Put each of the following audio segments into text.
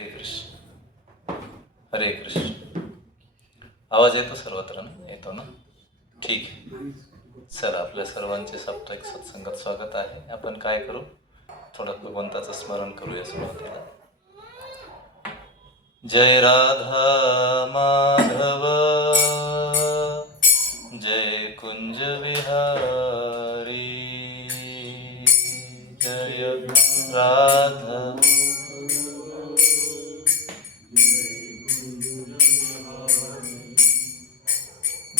हरे कृष्ण. हरे कृष्ण. आवाज येतो सर्वत्र ना? येतो ना? ठीक आहे. चला, आपल्या सर्वांचे साप्ताहिक सत्संगात स्वागत आहे. आपण काय करू? थोडं भगवंताचं स्मरण करूया सुरुवातीला. जय राधा माधव, जय कुंज विहारी, जय राधा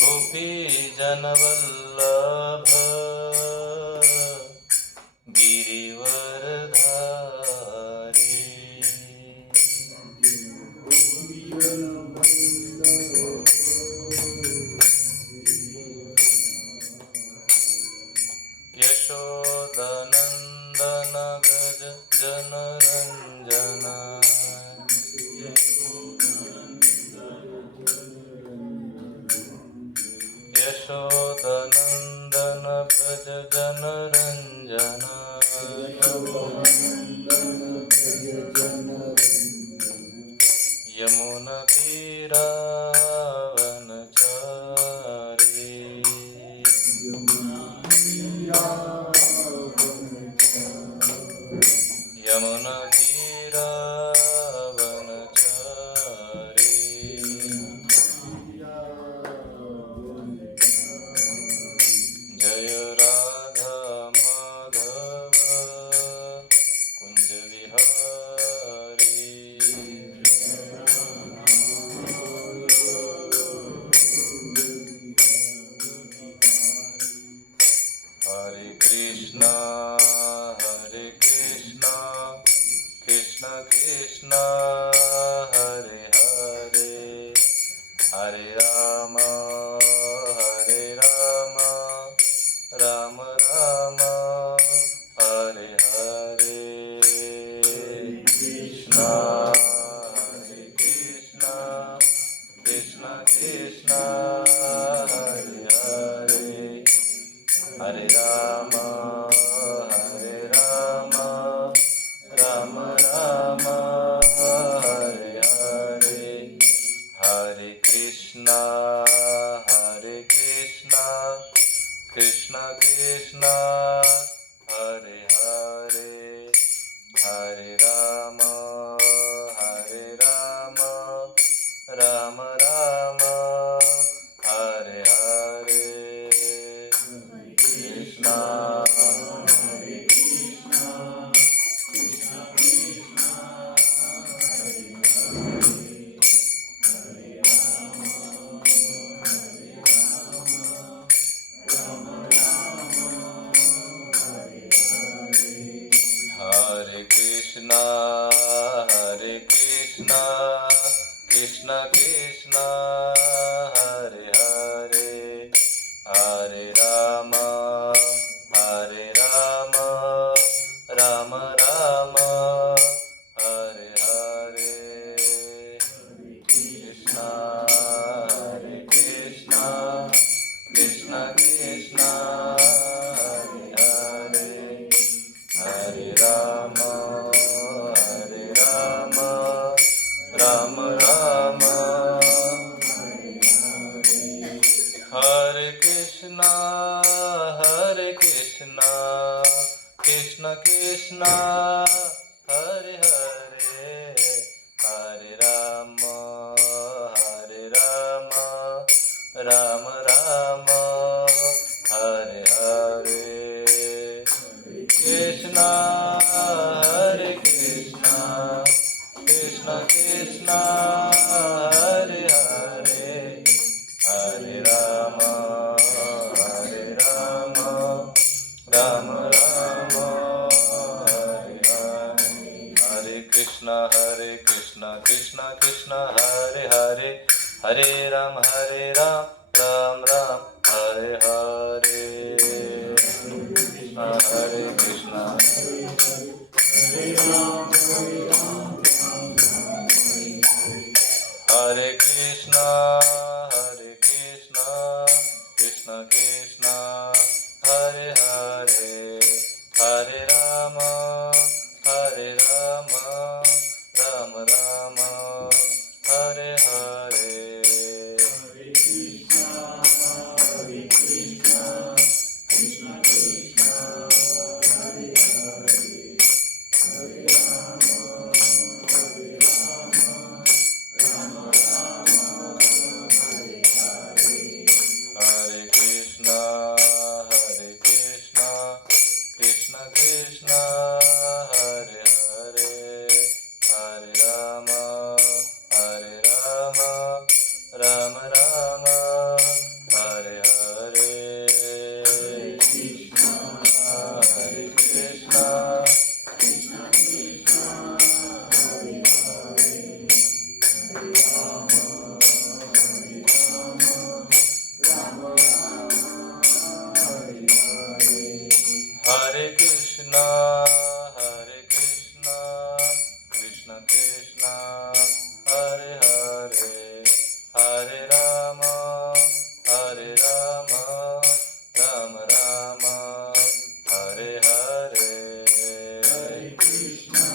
गोपी जनवल्लभ गिरिवरधारी. यशोदनन्दन गज जनरञ्जन, यशोदनन्दन भज जनरञ्जन, यमुनतीरावनचारी, यमुनतीरावनचारी. जय राधा माधव कुंज विहारी. हरे कृष्णा कृष्ण कृष्ण हरे हरे, हरे राम राम राम हरे हरे. कृष्णा हरे कृष्णा कृष्ण कृष्ण हरे हरे, हरे राम राम राम हरे हरे. हरे कृष्णा कृष्ण कृष्ण हरे हरे, हरे राम राम राम हरे हरे. कृष्णा हरे कृष्णा कृष्ण कृष्ण हरे हरे, हरे राम राम राम हरे हरे. कृष्णा कृष्ण कृष्ण हरे हरे, हरे राम राम राम. हरे कृष्णा कृष्ण कृष्ण हरे हरे, हरे राम राम राम हरे हरे. कृष्णा कृष्ण कृष्ण हरे हरे, हरे राम राम राम हरे हरे. हरे कृष्ण कृष्ण कृष्ण हरे हरे, हरे राम राम राम हरे हरे. हरे कृष्ण हरे कृष्ण कृष्ण कृष्ण हरे हरे, हरे राम राम राम कृष्णा हरे हरे हरे राम राम राम हरे हरे कृष्णा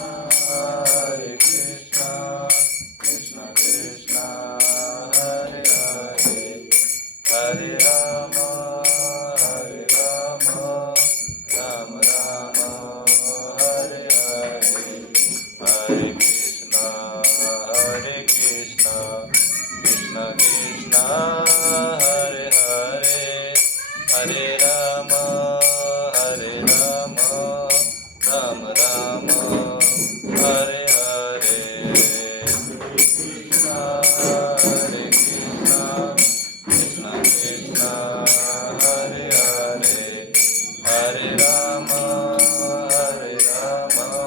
कृष्ण कृष्ण हरे हरे हरे राम राम राम हरे हरे हरे कृष्णा कृष्ण कृष्ण हरे हरे हरे राम राम राम हरे हरे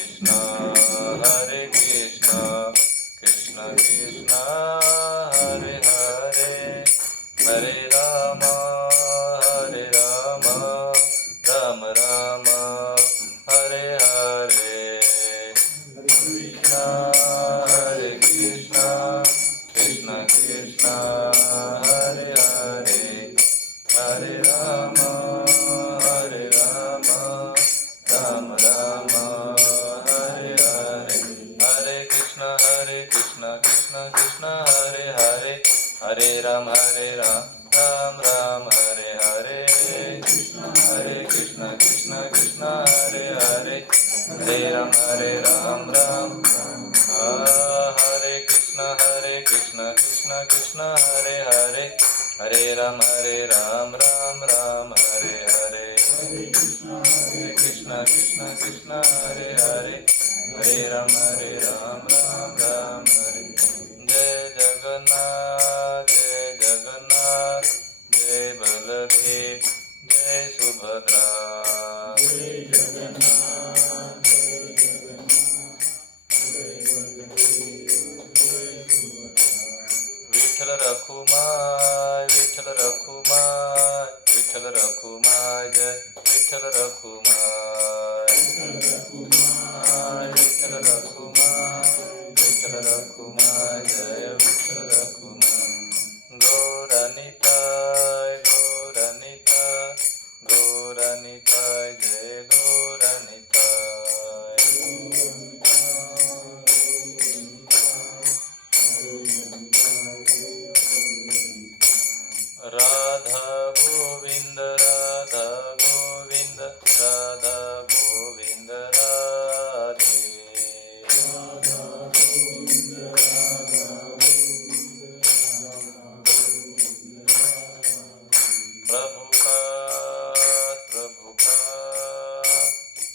कृष्णा हरे कृष्णा कृष्ण हरे हरे हरे राम राम हरे हरे हरे कृष्णा कृष्ण हरे हरे हरे राम राम हरे हरे कृष्णा हरे कृष्ण हरे हरे हरे राम राम हरे हरे हरे कृष्ण कृष्ण हरे हरे हरे राम राम हरे हरे हरे कृष्ण हरे हरे हरे राम राम हरे कृष्ण हरे हरे हरे राम राम हरे हरे हरे कृष्ण हरे हरे हरे राम राम हरे जय जगन्नाथ जय बलदेव जय सुभद्रा विठ्ठल रखुमाय विठ्ठल रखुमाय जय विठ्ठल रखुमाय विठ्ठल रखुमाय जय विठ्ठल रखुमाय गौरानिताय जय गौरानिताय राधा गोविंद राधे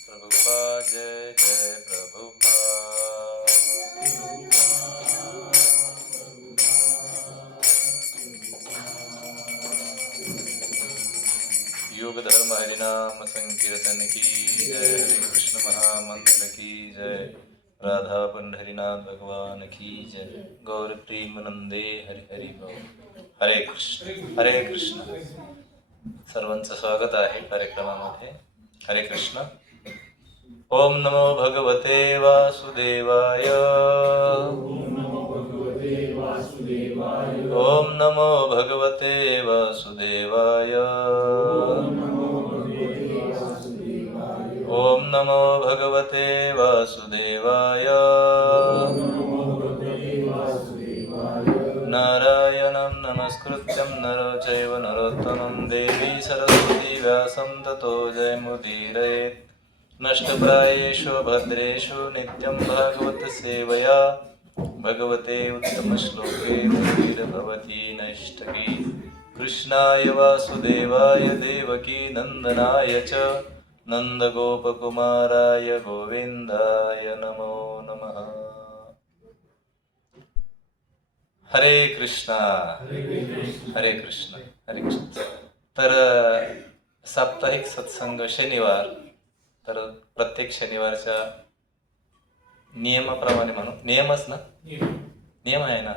प्रभुपाद जय प्रभुपाद योग धर्म हरिनाम संकीर्तन की जय हरे कृष्ण महामंत्र की जय राधा पंढरीनाथ भगवान की जय गौर प्रेमानंदे हरि हरि बोल हरे कृष्ण सर्वांचं स्वागत आहे कार्यक्रमामध्ये हरे कृष्ण ओम नमो भगवते वासुदेवाय ओम नमो भगवते वासुदेवाय ओम नमो भगवते वासुदेवाय नारायणं नमस्कृत्यं नरो चैव नरोत्तमं देवी सरस्वती व्यासं ततो जयमुदीरयेत् नष्टप्रायेषु भद्रेषु नित्यं भागवत सेवया भगवते उत्तमश्लोके भवती नैष्ठकी कृष्णाय वासुदेवाय देवकी नन्दनाय च नन्दगोपकुमाराय गोविन्दाय नमो नमः हरे कृष्णा हरे कृष्ण तर साप्ताहिक सत्संग शनिवार तर प्रत्येक शनिवारच्या नियमाप्रमाणे म्हणू नियमच ना नियम आहे ना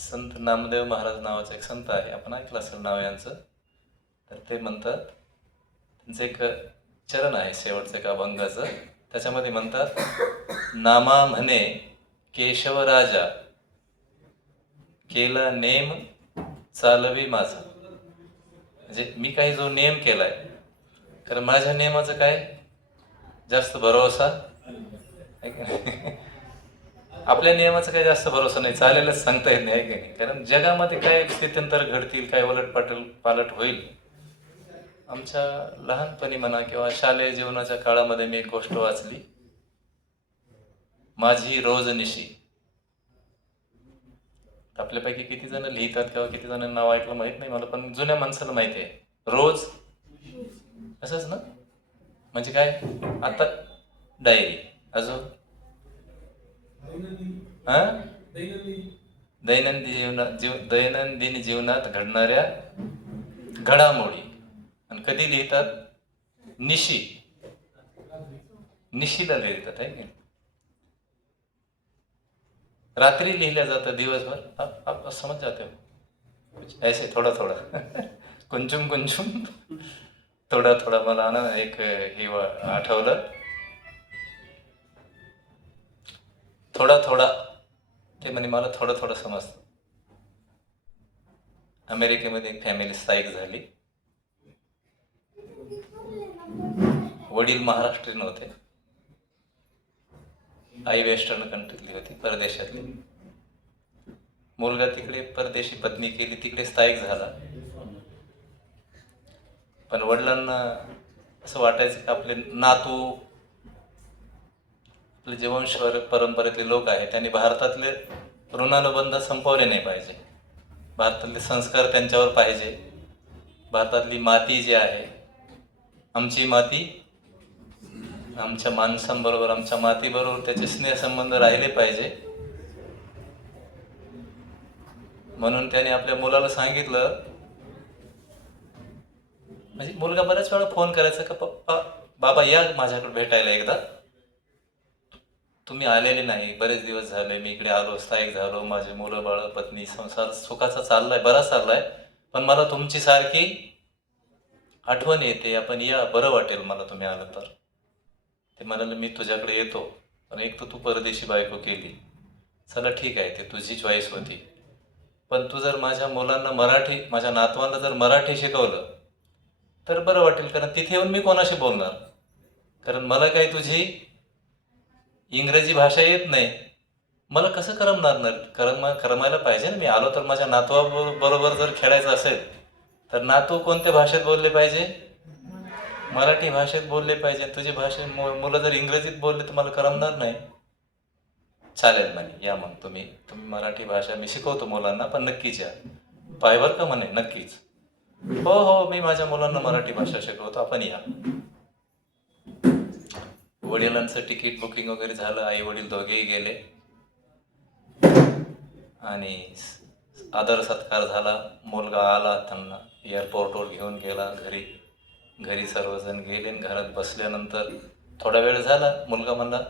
संत नामदेव महाराज नावाचा एक संत आहे आपण ऐकलं असेल नाव यांचं तर ते म्हणतात जे एक चरण आहे शेवटचं एका अभंगाचं, त्याच्यामध्ये म्हणतात, नामा म्हणे केशव राजा, केला नेम चालवी माझा. म्हणजे मी काही जो नेम केलाय, कारण माझ्या नियमाचं काय जास्त भरोसा आपल्या नियमाचा काही जास्त भरोसा नाही, चालेलच सांगता येत नाही, नाही. कारण जगामध्ये काय स्थित्यंतर घडतील, काय उलट पालट होईल. आमच्या लहानपणी म्हणा किंवा शालेय जीवनाच्या काळामध्ये मी एक गोष्ट वाचली, माझी रोजनिशी. आपल्यापैकी किती जण लिहितात किंवा किती जण नाव ऐकलं माहित नाही मला, पण जुन्या माणसाला माहिती आहे. रोज असंच ना, म्हणजे काय, आता डायरी, अजून दैनंदिन जीवनात घडणाऱ्या घडामोडी. आणि कधी लिहितात, निशीला लिहितात आहे की रात्री लिहिल्या जातं, दिवसभर आप समज जाते हो ऐसे थोडा थोडा कुंचुम थोडा थोडा. मला ना एक हे आठवलं, थोडा थोडा ते म्हणे मला थोडं थोडं समजतं. अमेरिकेमध्ये एक फॅमिली स्थायिक झाली. वडील महाराष्ट्रीयन होते, आई वेस्टर्न कंट्रीतली होती, परदेशातली. मुलगा तिकडे परदेशी पत्नी केली, तिकडे स्थायिक झाला. पण वडिलांना असं वाटायचं की आपले नातू, आपले जे वंश परंपरेतले लोक आहेत, त्यांनी भारतातले ऋणानुबंध संपवले नाही पाहिजे, भारतातले संस्कार त्यांच्यावर पाहिजे, भारतातली माती जी आहे, आमची माती, आमच्या माणसांबरोबर, आमच्या मातीबरोबर त्याचे स्नेहसंबंध राहिले पाहिजे. म्हणून त्याने आपल्या मुलाला सांगितलं, म्हणजे मुलगा बऱ्याच वेळा फोन करायचा का पप्पा, बाबा या माझ्याकडे भेटायला एकदा, तुम्ही आलेले नाही, बरेच दिवस झाले, मी इकडे आलो, स्थायिक झालो, माझे मुलं बाळ पत्नी संसार सुखाचा चाललाय, बराच चाललाय, पण मला तुमची सारखी आठवण येते, आपण या, बरं वाटेल मला तुम्ही आलं तर. ते म्हणाले मी तुझ्याकडे येतो, पण एक तर तू परदेशी बायको केली, चला ठीक आहे, ते तुझी चॉईस होती, पण तू जर माझ्या मुलांना मराठी, माझ्या नातवांना जर मराठी शिकवलं तर बरं वाटेल, कारण तिथे येऊन मी कोणाशी बोलणार, कारण मला काही तुझी इंग्रजी भाषा येत नाही, मला कसं करमायला पाहिजे ना. मी आलो तर माझ्या नातवाबरोबर जर खेळायचं असेल तर नातू कोणत्या भाषेत बोलले पाहिजे, मराठी भाषेत बोलले पाहिजे. तुझी मुलं जर इंग्रजीत बोलले तर मला करमणार नाही. चालेल म्हणे, या मग तुम्ही मराठी भाषा मी शिकवतो मुलांना, पण नक्कीच या, पाय बरं का म्हणे, नक्कीच. हो, मी माझ्या मुलांना मराठी भाषा शिकवतो, आपण या. वडिलांचं तिकीट बुकिंग वगैरे झालं, आई वडील दोघेही गेले आणि आदर सत्कार झाला. मुलगा आला, त्यांना एअरपोर्टवर घेऊन गेला, घरी सर्वजण गेले. घरात बसल्यानंतर थोडा वेळ झाला, मुलगा म्हणला,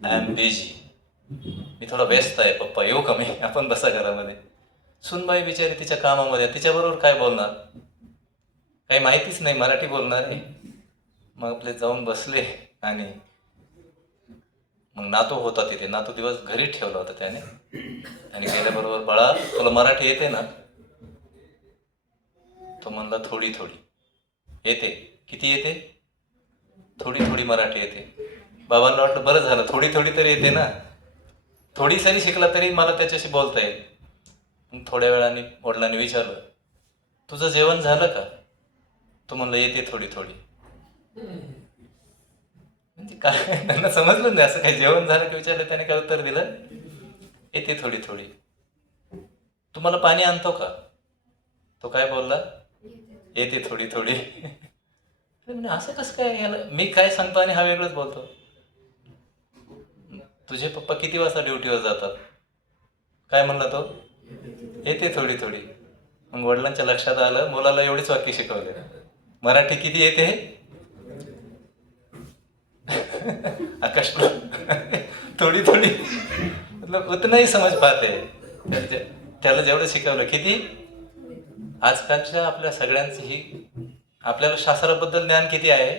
आय एम बिझी, मी थोडा व्यस्त आहे पप्पा, येऊ का मी, आपण बसा घरामध्ये. सुनबाई बिचारी तिच्या कामामध्ये, तिच्याबरोबर काय बोलणार, काही माहितीच नाही, मराठी बोलणार आहे. मग आपले जाऊन बसले आणि मग नातू होता तिथे, नातू दिवस घरी ठेवला होता त्याने, आणि गेल्याबरोबर, बाळा तुला मराठी येते ना, तो म्हणला थोडी थोडी येते. किती येते, थोडी थोडी मराठी येते. बाबांना वाटलं बरं झालं, थोडी थोडी तरी येते ना, थोडी सरी शिकला तरी मला त्याच्याशी बोलता येईल. मग थोड्या वेळाने वडिलांनी विचारलं, तुझं जेवण झालं का, तो म्हणलं येते थोडी थोडी. म्हणजे काय, त्यांना समजलं नाही, असं काही जेवण झालं की विचारलं, त्याने काय उत्तर दिलं, येते थोडी थोडी. तुम्हाला पाणी आणतो का, तो काय बोलला, येते थोडी थोडी. म्हणजे असं कसं काय, याला मी काय सांगतो आणि हा वेगळंच बोलतो. तुझे पप्पा किती वाजता ड्युटीवर जातात, काय म्हणला तो, येते थोडी थोडी. मग वडिलांच्या लक्षात आलं, मुलाला एवढीच वाक्य शिकवले, मराठी किती येते, आकाश थोडी थोडी, मतलब उतना ही समज पाहते. त्याला जेवढं शिकवलं, किती. आजकालच्या आपल्या सगळ्यांची ही आपल्याला शास्त्राबद्दल ज्ञान किती आहे?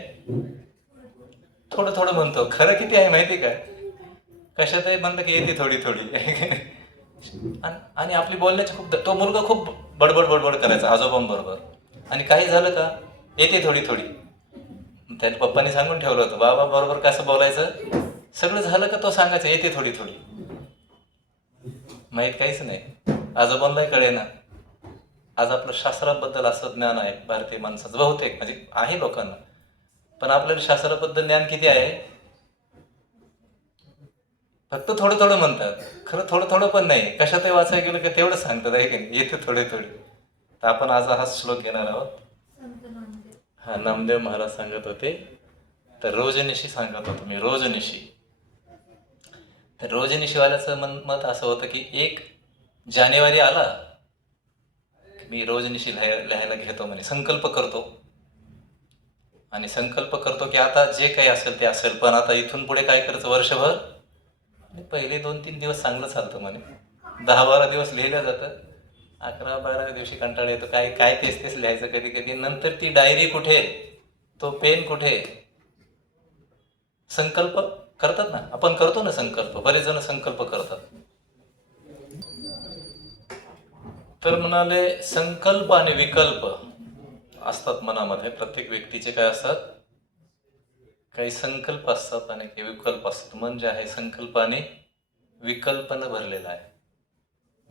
थोडं थोडं म्हणतो. खरं किती आहे माहिती का? कशातही म्हणतं की येते थोडी थोडी. आणि आपली बोलण्याची खूप तो मुलगा खूप बडबड बडबड करायचा आजोबांबरोबर. आणि काही झालं का येते थोडी थोडी. त्याच्या पप्पांनी सांगून ठेवलं होतं बाबा बरोबर कसं बोलायचं. सगळं झालं का तो सांगायचं येते थोडी थोडी. माहीत काहीच नाही. आजोबांनाही कळेना. आज आपलं शास्त्राबद्दल असं ज्ञान आहे भारतीय माणसाचं बहुतेक, म्हणजे आहे लोकांना. पण आपल्याला शास्त्राबद्दल ज्ञान किती आहे? फक्त थोडं थोडं म्हणतात. खरं थोडं थोडं पण नाही. कशातही वाचायला गेलं की तेवढं सांगतात आहे की नाही, येते थोडे थोडे. तर आपण आज हा श्लोक घेणार आहोत. हा, नामदेव महाराज सांगत होते. तर रोजनिशी सांगत होतो मी, रोजनिशी. रोजनिशीवाल्याचं मत असं होतं की 1 जानेवारी आला मी रोजनिशी लिहायला घेतो म्हणे, संकल्प करतो. आणि संकल्प करतो की आता जे काही असेल ते असेल, पण आता इथून पुढे काय करायचं वर्षभर. आणि पहिले 2-3 दिवस चांगलं चालतं म्हणे. 10-12 दिवस लिहिलं जातं. 11-12 दिवशी कंटाळा येतो. काय काय तेच तेच लिहायचं कधी कधी. नंतर ती डायरी कुठे, तो पेन कुठे. संकल्प करतात ना, आपण करतो ना संकल्प. बरेच जण संकल्प करतात. तर म्हणाले संकल्प आणि विकल्प असतात मनामध्ये. प्रत्येक व्यक्तीचे काय असतात, काही संकल्प असतात आणि काही विकल्प असतात. मन जे आहे संकल्प आणि विकल्पनं भरलेलं आहे.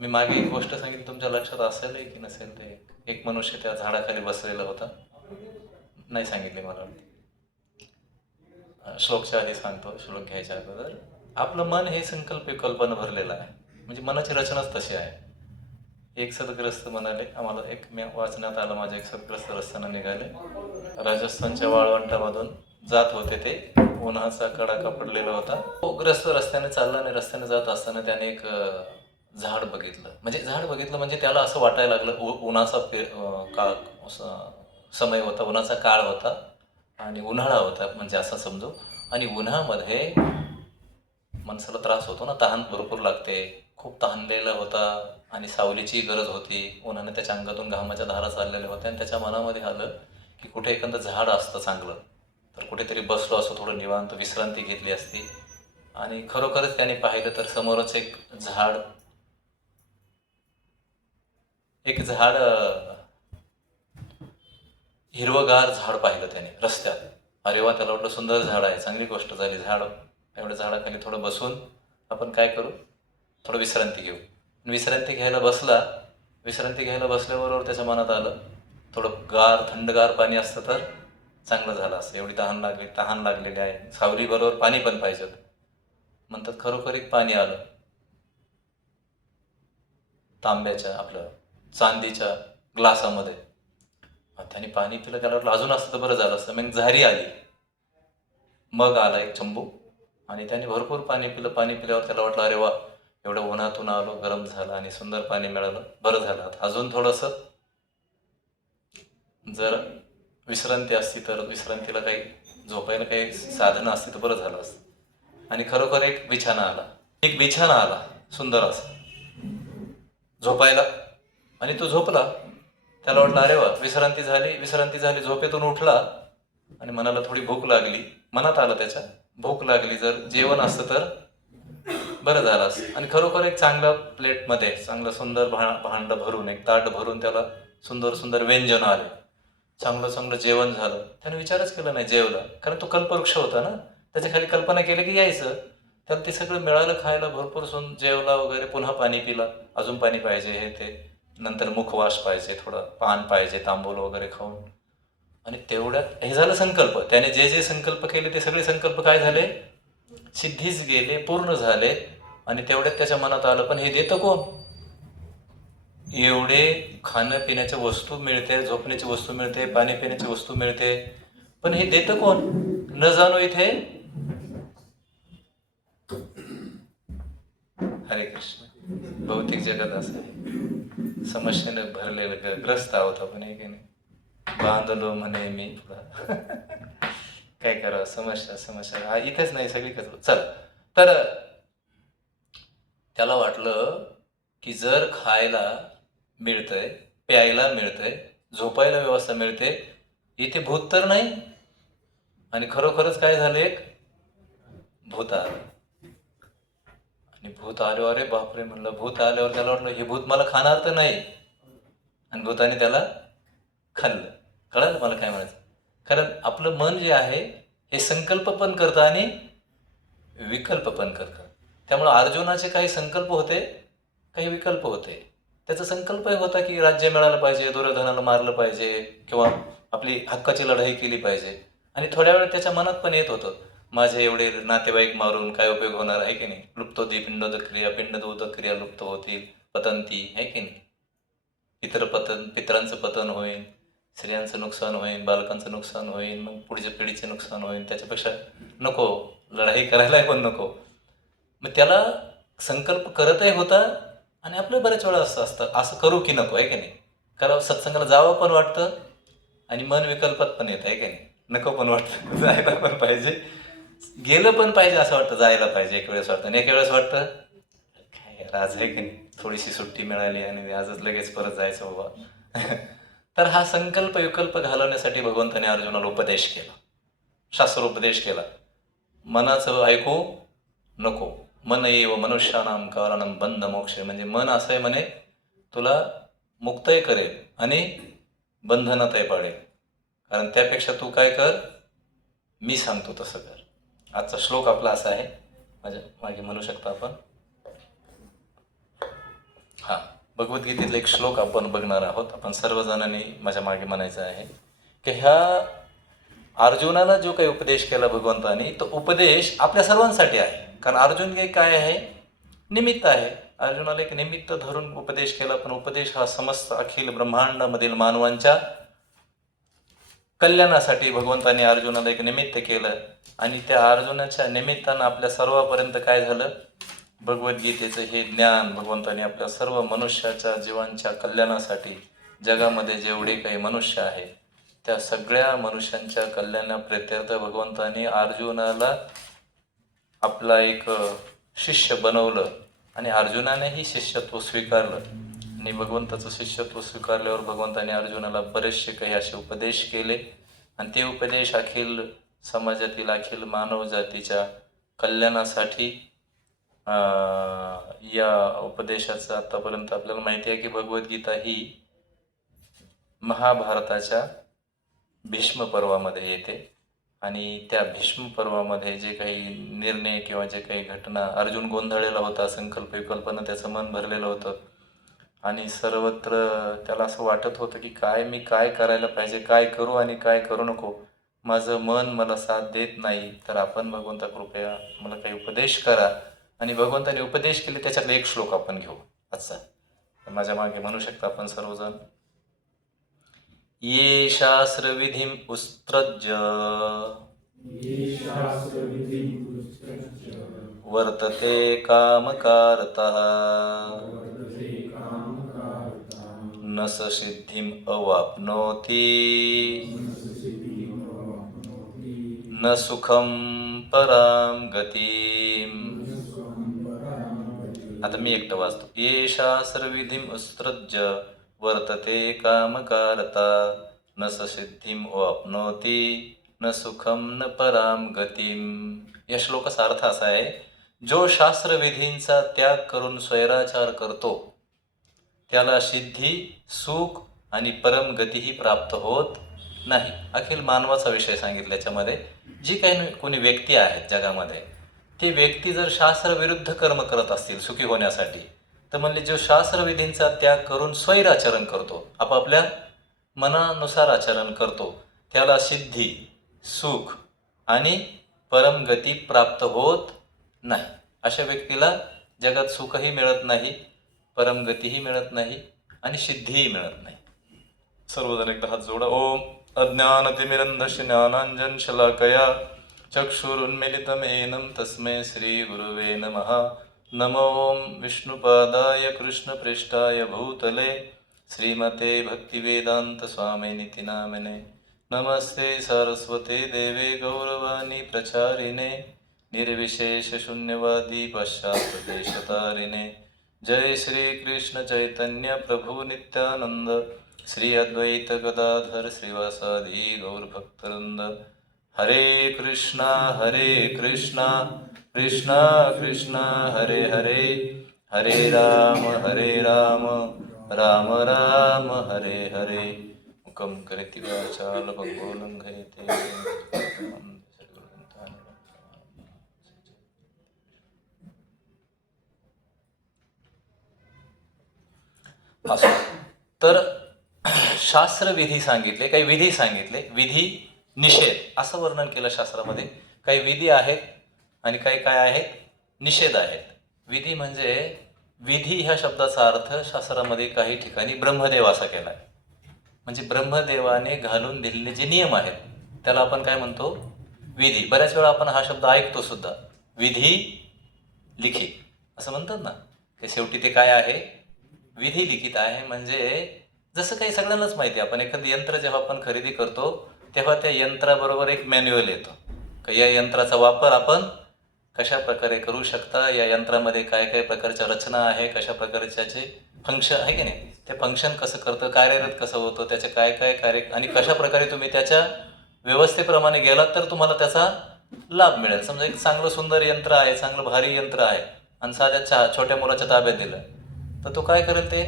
मी मागे एक गोष्ट सांगितली, तुमच्या लक्षात असेल की नसेल ते. एक मनुष्य त्या झाडाखाली बसलेला होता. नाही सांगितले मला. श्लोकच्या आधी सांगतो, श्लोक घ्यायच्या अगोदर. आपलं मन हे संकल्प विकल्पनं भरलेलं आहे. म्हणजे मनाची रचनाच तशी आहे. एक सदग्रस्त म्हणाले, आम्हाला एक वाचण्यात आलं, माझ्या एक सदग्रस्त रस्त्यानं निघाले. राजस्थानच्या वाळवंटामधून जात होते ते. उन्हाचा कडाका पडलेला होता. ग्रस्त रस्त्याने चालला आणि रस्त्याने जात असताना त्याने एक झाड बघितलं. म्हणजे त्याला असं वाटायला लागलं उन्हाचा समय होता, उन्हाचा काळ होता आणि उन्हाळा होता, म्हणजे असं समजू. आणि उन्हामध्ये माणसाला त्रास होतो ना, तहान भरपूर लागते. खूप तहानलेला होता आणि सावलीची गरज होती. उन्हाने त्याच्या अंगातून घामाच्या धारा चाललेल्या होत्या आणि त्याच्या मनामध्ये आलं की कुठे एखादं झाड असतं चांगलं, तर कुठेतरी बसलो असं थोडं निवांत विश्रांती घेतली असती. आणि खरोखरच त्याने पाहिलं तर समोरच एक झाड हिरवगार झाड पाहिलं त्याने रस्त्यात. अरे वा, त्याला वाटलं सुंदर झाड आहे, चांगली गोष्ट झाली. एवढ्या झाडाखाली थोडं बसून आपण काय करू, थोडं विश्रांती घेऊ. विश्रांती घ्यायला बसल्याबरोबर त्याच्या मनात आलं थोडं थंडगार पाणी असतं तर चांगलं झालं असतं. एवढी तहान लागलेली आहे, सावलीबरोबर पाणी पण पाहिजे. म्हणतात खरोखर एक पाणी आलं तांब्याच्या, आपलं चांदीच्या ग्लासामध्ये. त्याने पाणी पिलं, त्याला वाटलं अजून असतं तर बरं झालं असतं. मग झारी आली, मग आला एक चंबू आणि त्याने भरपूर पाणी पिलं. पाणी पिल्यावर त्याला वाटलं अरे वा, एवढं उन्हातून आलो, गरम झालं आणि सुंदर पाणी मिळालं, बरं झालं. अजून थोडंसं जर विश्रांती असती तर, विश्रांतीला काही झोपायला काही साधनं असती तर बरं झालं असतं. आणि खरोखर एक बिछाना आला सुंदर असा झोपायला. आणि तो झोपला. त्याला वाटलं अरे वा, विश्रांती झाली. झोपेतून उठला आणि मनाला थोडी भूक लागली. मनात आलं त्याच्या, भूक लागली, जर जेवण असतं तर बरं झालं असतं. आणि खरोखर एक चांगल्या प्लेटमध्ये चांगलं सुंदर भांड भरून, एक ताट भरून त्याला सुंदर सुंदर व्यंजन आले. चांगलं जेवण झालं. त्यानं विचारच केला नाही, जेवला. कारण तो कल्पवृक्ष होता ना, त्याच्या खाली कल्पना केली की यायचं. त्याला ते सगळं मिळालं खायला, भरपूर जेवला वगैरे. पुन्हा पाणी पिला, अजून पाणी पाहिजे, हे ते. नंतर मुखवास पाहिजे, थोडं पान पाहिजे, तांबूल वगैरे खाऊन. आणि तेवढ्यात हे झालं संकल्प. त्याने जे जे संकल्प केले ते सगळे संकल्प काय झाले, सिद्धीच गेले, पूर्ण झाले. आणि तेवढ्यात त्याच्या मनात आलं पण हे देतं कोण. एवढे खाणं पिण्याच्या वस्तू मिळते, झोपण्याची वस्तू मिळते, पाणी पिण्याची वस्तू मिळते, पण हे देतं कोण. न जाणो इथे. हरे कृष्ण. भौतिक जगात असं आहे, समस्येने भरलेलं ग्रस्त आहोत आपण, आहे की नाही. बांधलो म्हणे मी पुढा. काय करावं, समस्या इथेच नाही, सगळीकडे. चल, तर त्याला वाटलं की जर खायला मिळतंय, प्यायला मिळतंय, झोपायला व्यवस्था मिळते, इथे भूत तर नाही, आणि खरोखरच काय झालं, एक भूत आलं. आणि भूत आलो, अरे बापरे म्हणलं. भूत आल्यावर त्याला वाटलं हे भूत मला खाणार तर नाही, आणि भूताने त्याला खाल्लं. कळलं मला काय म्हणायचं? कारण आपलं मन जे आहे हे संकल्प पण करतं आणि विकल्प पण करतं. त्यामुळं अर्जुनाचे काही संकल्प होते, काही विकल्प होते. त्याचा संकल्पही होता की राज्य मिळालं पाहिजे, दुर्योधनाला मारलं पाहिजे, किंवा आपली हक्काची लढाई केली पाहिजे. आणि थोड्या वेळ त्याच्या मनात पण येत होतं, माझे एवढे नातेवाईक मारून काय उपयोग होणार आहे की नाही. लुप्तोती पिंडोदक क्रिया, पिंडोदक क्रिया लुप्त होतील, पतंती आहे की नाही. पितरांचं पतन होईल, स्त्रियांचं नुकसान होईल, बालकांचं नुकसान होईल, मग पुढच्या पिढीचे नुकसान होईल. त्याच्यापेक्षा नको, लढाई करायलाही पण नको. मग त्याला संकल्प करतही होता, आणि आपलं बऱ्याच वेळा असं असतं, असं करू की नको आहे की नाही. कारण सत्संगाला जावं पण वाटतं, आणि मन विकल्पात पण येतं आहे की नाही. नको पण वाटतं, जायला पण पाहिजे, गेलं पण पाहिजे असं वाटतं, जायला पाहिजे एक वेळेस वाटतं, आणि एक वेळेस वाटतं काय यार आज आहे की नाही, थोडीशी सुट्टी मिळाली आणि आजच लगेच परत जायचं बाबा. तर हा संकल्प विकल्प घालवण्यासाठी भगवंताने अर्जुनाला उपदेश केला, शास्त्रोपदेश केला. मनाचं ऐकू नको. मन एव मनुष्यानाम कारणम बंध मोक्ष. म्हणजे मन असं आहे म्हणे, तुला मुक्तही करेल आणि बंधनातही पाडेल. कारण त्यापेक्षा तू काय कर, मी सांगतो तसं कर. आजचा श्लोक आपला असा आहे, माझ्या मागे म्हणू शकता आपण. हां, भगवद्गीतेतला एक श्लोक आपण बघणार आहोत. आपण सर्वजणांनी माझ्या मागे म्हणायचं आहे की ह्या अर्जुनाला जो काही उपदेश केला भगवंतानी, तो उपदेश आपल्या सर्वांसाठी आहे. कारण अर्जुन हे काय आहे, निमित्त आहे. अर्जुनाला एक निमित्त धरून उपदेश केला, पण उपदेश हा समस्त अखिल ब्रह्मांडामधील मानवांच्या कल्याणासाठी भगवंतानी अर्जुनाला एक निमित्त केलं. आणि त्या अर्जुनाच्या निमित्तानं आपल्या सर्वांपर्यंत काय झालं, भगवद्गीतेचं हे ज्ञान भगवंतानी आपल्या सर्व मनुष्याच्या जीवांच्या कल्याणासाठी, जगामध्ये जेवढे काही मनुष्य आहे त्या सगळ्या मनुष्यांच्या कल्याणाप्रित्यर्थ भगवंतानी अर्जुनाला आपला एक शिष्य बनवलं, आणि अर्जुनानेही शिष्यत्व स्वीकारलं. आणि भगवंताचं शिष्यत्व स्वीकारल्यावर भगवंताने अर्जुनाला बरेचसे काही असे उपदेश केले, आणि ते उपदेश अखिल समाजातील अखिल मानव जातीच्या कल्याणासाठी. या उपदेशाचं आत्तापर्यंत आपल्याला माहिती आहे की भगवद्गीता ही महाभारताच्या भीष्म पर्वामध्ये येते, आणि त्या भीष्म पर्वामध्ये जे काही निर्णय किंवा जे काही घटना, अर्जुन गोंधळलेला होता, संकल्प विकल्पनं त्याचं मन भरलेलं होतं, आणि सर्वत्र त्याला असं वाटत होतं की काय मी काय करायला पाहिजे, काय करू आणि काय करू नको, माझं मन मला साथ देत नाही, तर आपण भगवंता कृपया मला काही उपदेश करा. आणि भगवंताने उपदेश केले, त्याच्यातला एक श्लोक आपण घेऊ आजचा. माझ्या मागे म्हणू शकता आपण सर्वजण. ये शास्त्रविधिं उत्सृज्य वर्तते कामकारतः न स सिद्धिम् अवाप्नोति न सुखं परां गतिम्. आता मी एकटं वाचतो. ये शास्त्रविधिं उत्सृज्य वर्तते कामकारता न स सिद्धिं वाप्नोति न सुखम न पराम गतिम. या श्लोकाचा अर्थ असा आहे, जो शास्त्रविधींचा त्याग करून स्वैराचार करतो त्याला सिद्धी, सुख आणि परम गतीही प्राप्त होत नाही. अखिल मानवाचा विषय सांगितला याच्यामध्ये. जी काही कोणी व्यक्ती आहेत जगामध्ये, ती व्यक्ती जर शास्त्रविरुद्ध कर्म करत असतील सुखी होण्यासाठी, तर म्हणजे जो शास्त्रविधींचा त्याग करून स्वैराचरण करतो, आपापल्या मनानुसार आचरण करतो, त्याला सिद्धी, सुख आणि परमगती प्राप्त होत नाही. अशा व्यक्तीला जगात सुखही मिळत नाही, परमगतीही मिळत नाही आणि सिद्धीही मिळत नाही. सर्वजण एकदा हात जोडा. ओम अज्ञानतिमिरन्धस्य ज्ञानाञ्जन शलाकया चक्षुरुन्मिलितं येन तस्मै श्री गुरुवे नमः. नमो विष्णुपादाय कृष्णप्रेष्ठाय भूतले श्रीमते भक्तिवेदांत स्वामिनिति नामिने. नमस्ते सरस्वते देवे गौरवाणी प्रचारिणे निर्विशेष शून्यवादी पश्चात्देशतारिणे. जय श्री कृष्ण चैतन्य प्रभु नित्यानंद श्री अद्वैत गदाधर श्रीवासादि गौरभक्तवृंद. हरे कृष्णा कृष्णा कृष्णा हरे हरे, हरे राम राम राम हरे हरे. मुखं करोति वाचालं पंगुं लङ्घयते. असो, तर शास्त्रविधी सांगितले, काही विधी सांगितले. विधी निषेध असं वर्णन केलं शास्त्रामध्ये. काही विधी आहेत आणि काही काय आहेत, निषेध आहेत. विधी म्हणजे, विधी ह्या शब्दाचा अर्थ शास्त्रामध्ये काही ठिकाणी ब्रह्मदेव असा केला आहे. म्हणजे ब्रह्मदेवाने घालून दिलेले जे नियम आहेत त्याला आपण काय म्हणतो, विधी. बऱ्याच वेळा आपण हा शब्द ऐकतो सुद्धा, विधी लिखित असं म्हणतात ना. ते शेवटी ते काय आहे, विधी लिखित आहे. म्हणजे जसं काही सगळ्यांनाच माहिती आहे, आपण एखादं यंत्र जेव्हा आपण खरेदी करतो तेव्हा त्या यंत्राबरोबर एक मॅन्युअल येतो का या यंत्राचा वापर आपण कशा प्रकारे करू शकता, या यंत्रामध्ये काय काय प्रकारच्या रचना आहे, कशा प्रकारच्याचे फंक्शन आहे की नाही, ते फंक्शन कसं करतं, कार्यरत कसं होतं, त्याचे काय काय कार्य, आणि कशा प्रकारे तुम्ही त्याच्या व्यवस्थेप्रमाणे गेलात तर तुम्हाला त्याचा लाभ मिळेल. समजा एक चांगलं सुंदर यंत्र आहे, चांगलं भारी यंत्र आहे, आणि साध्या छोट्या मुलाच्या ताब्यात दिलं तर तो काय करेल, ते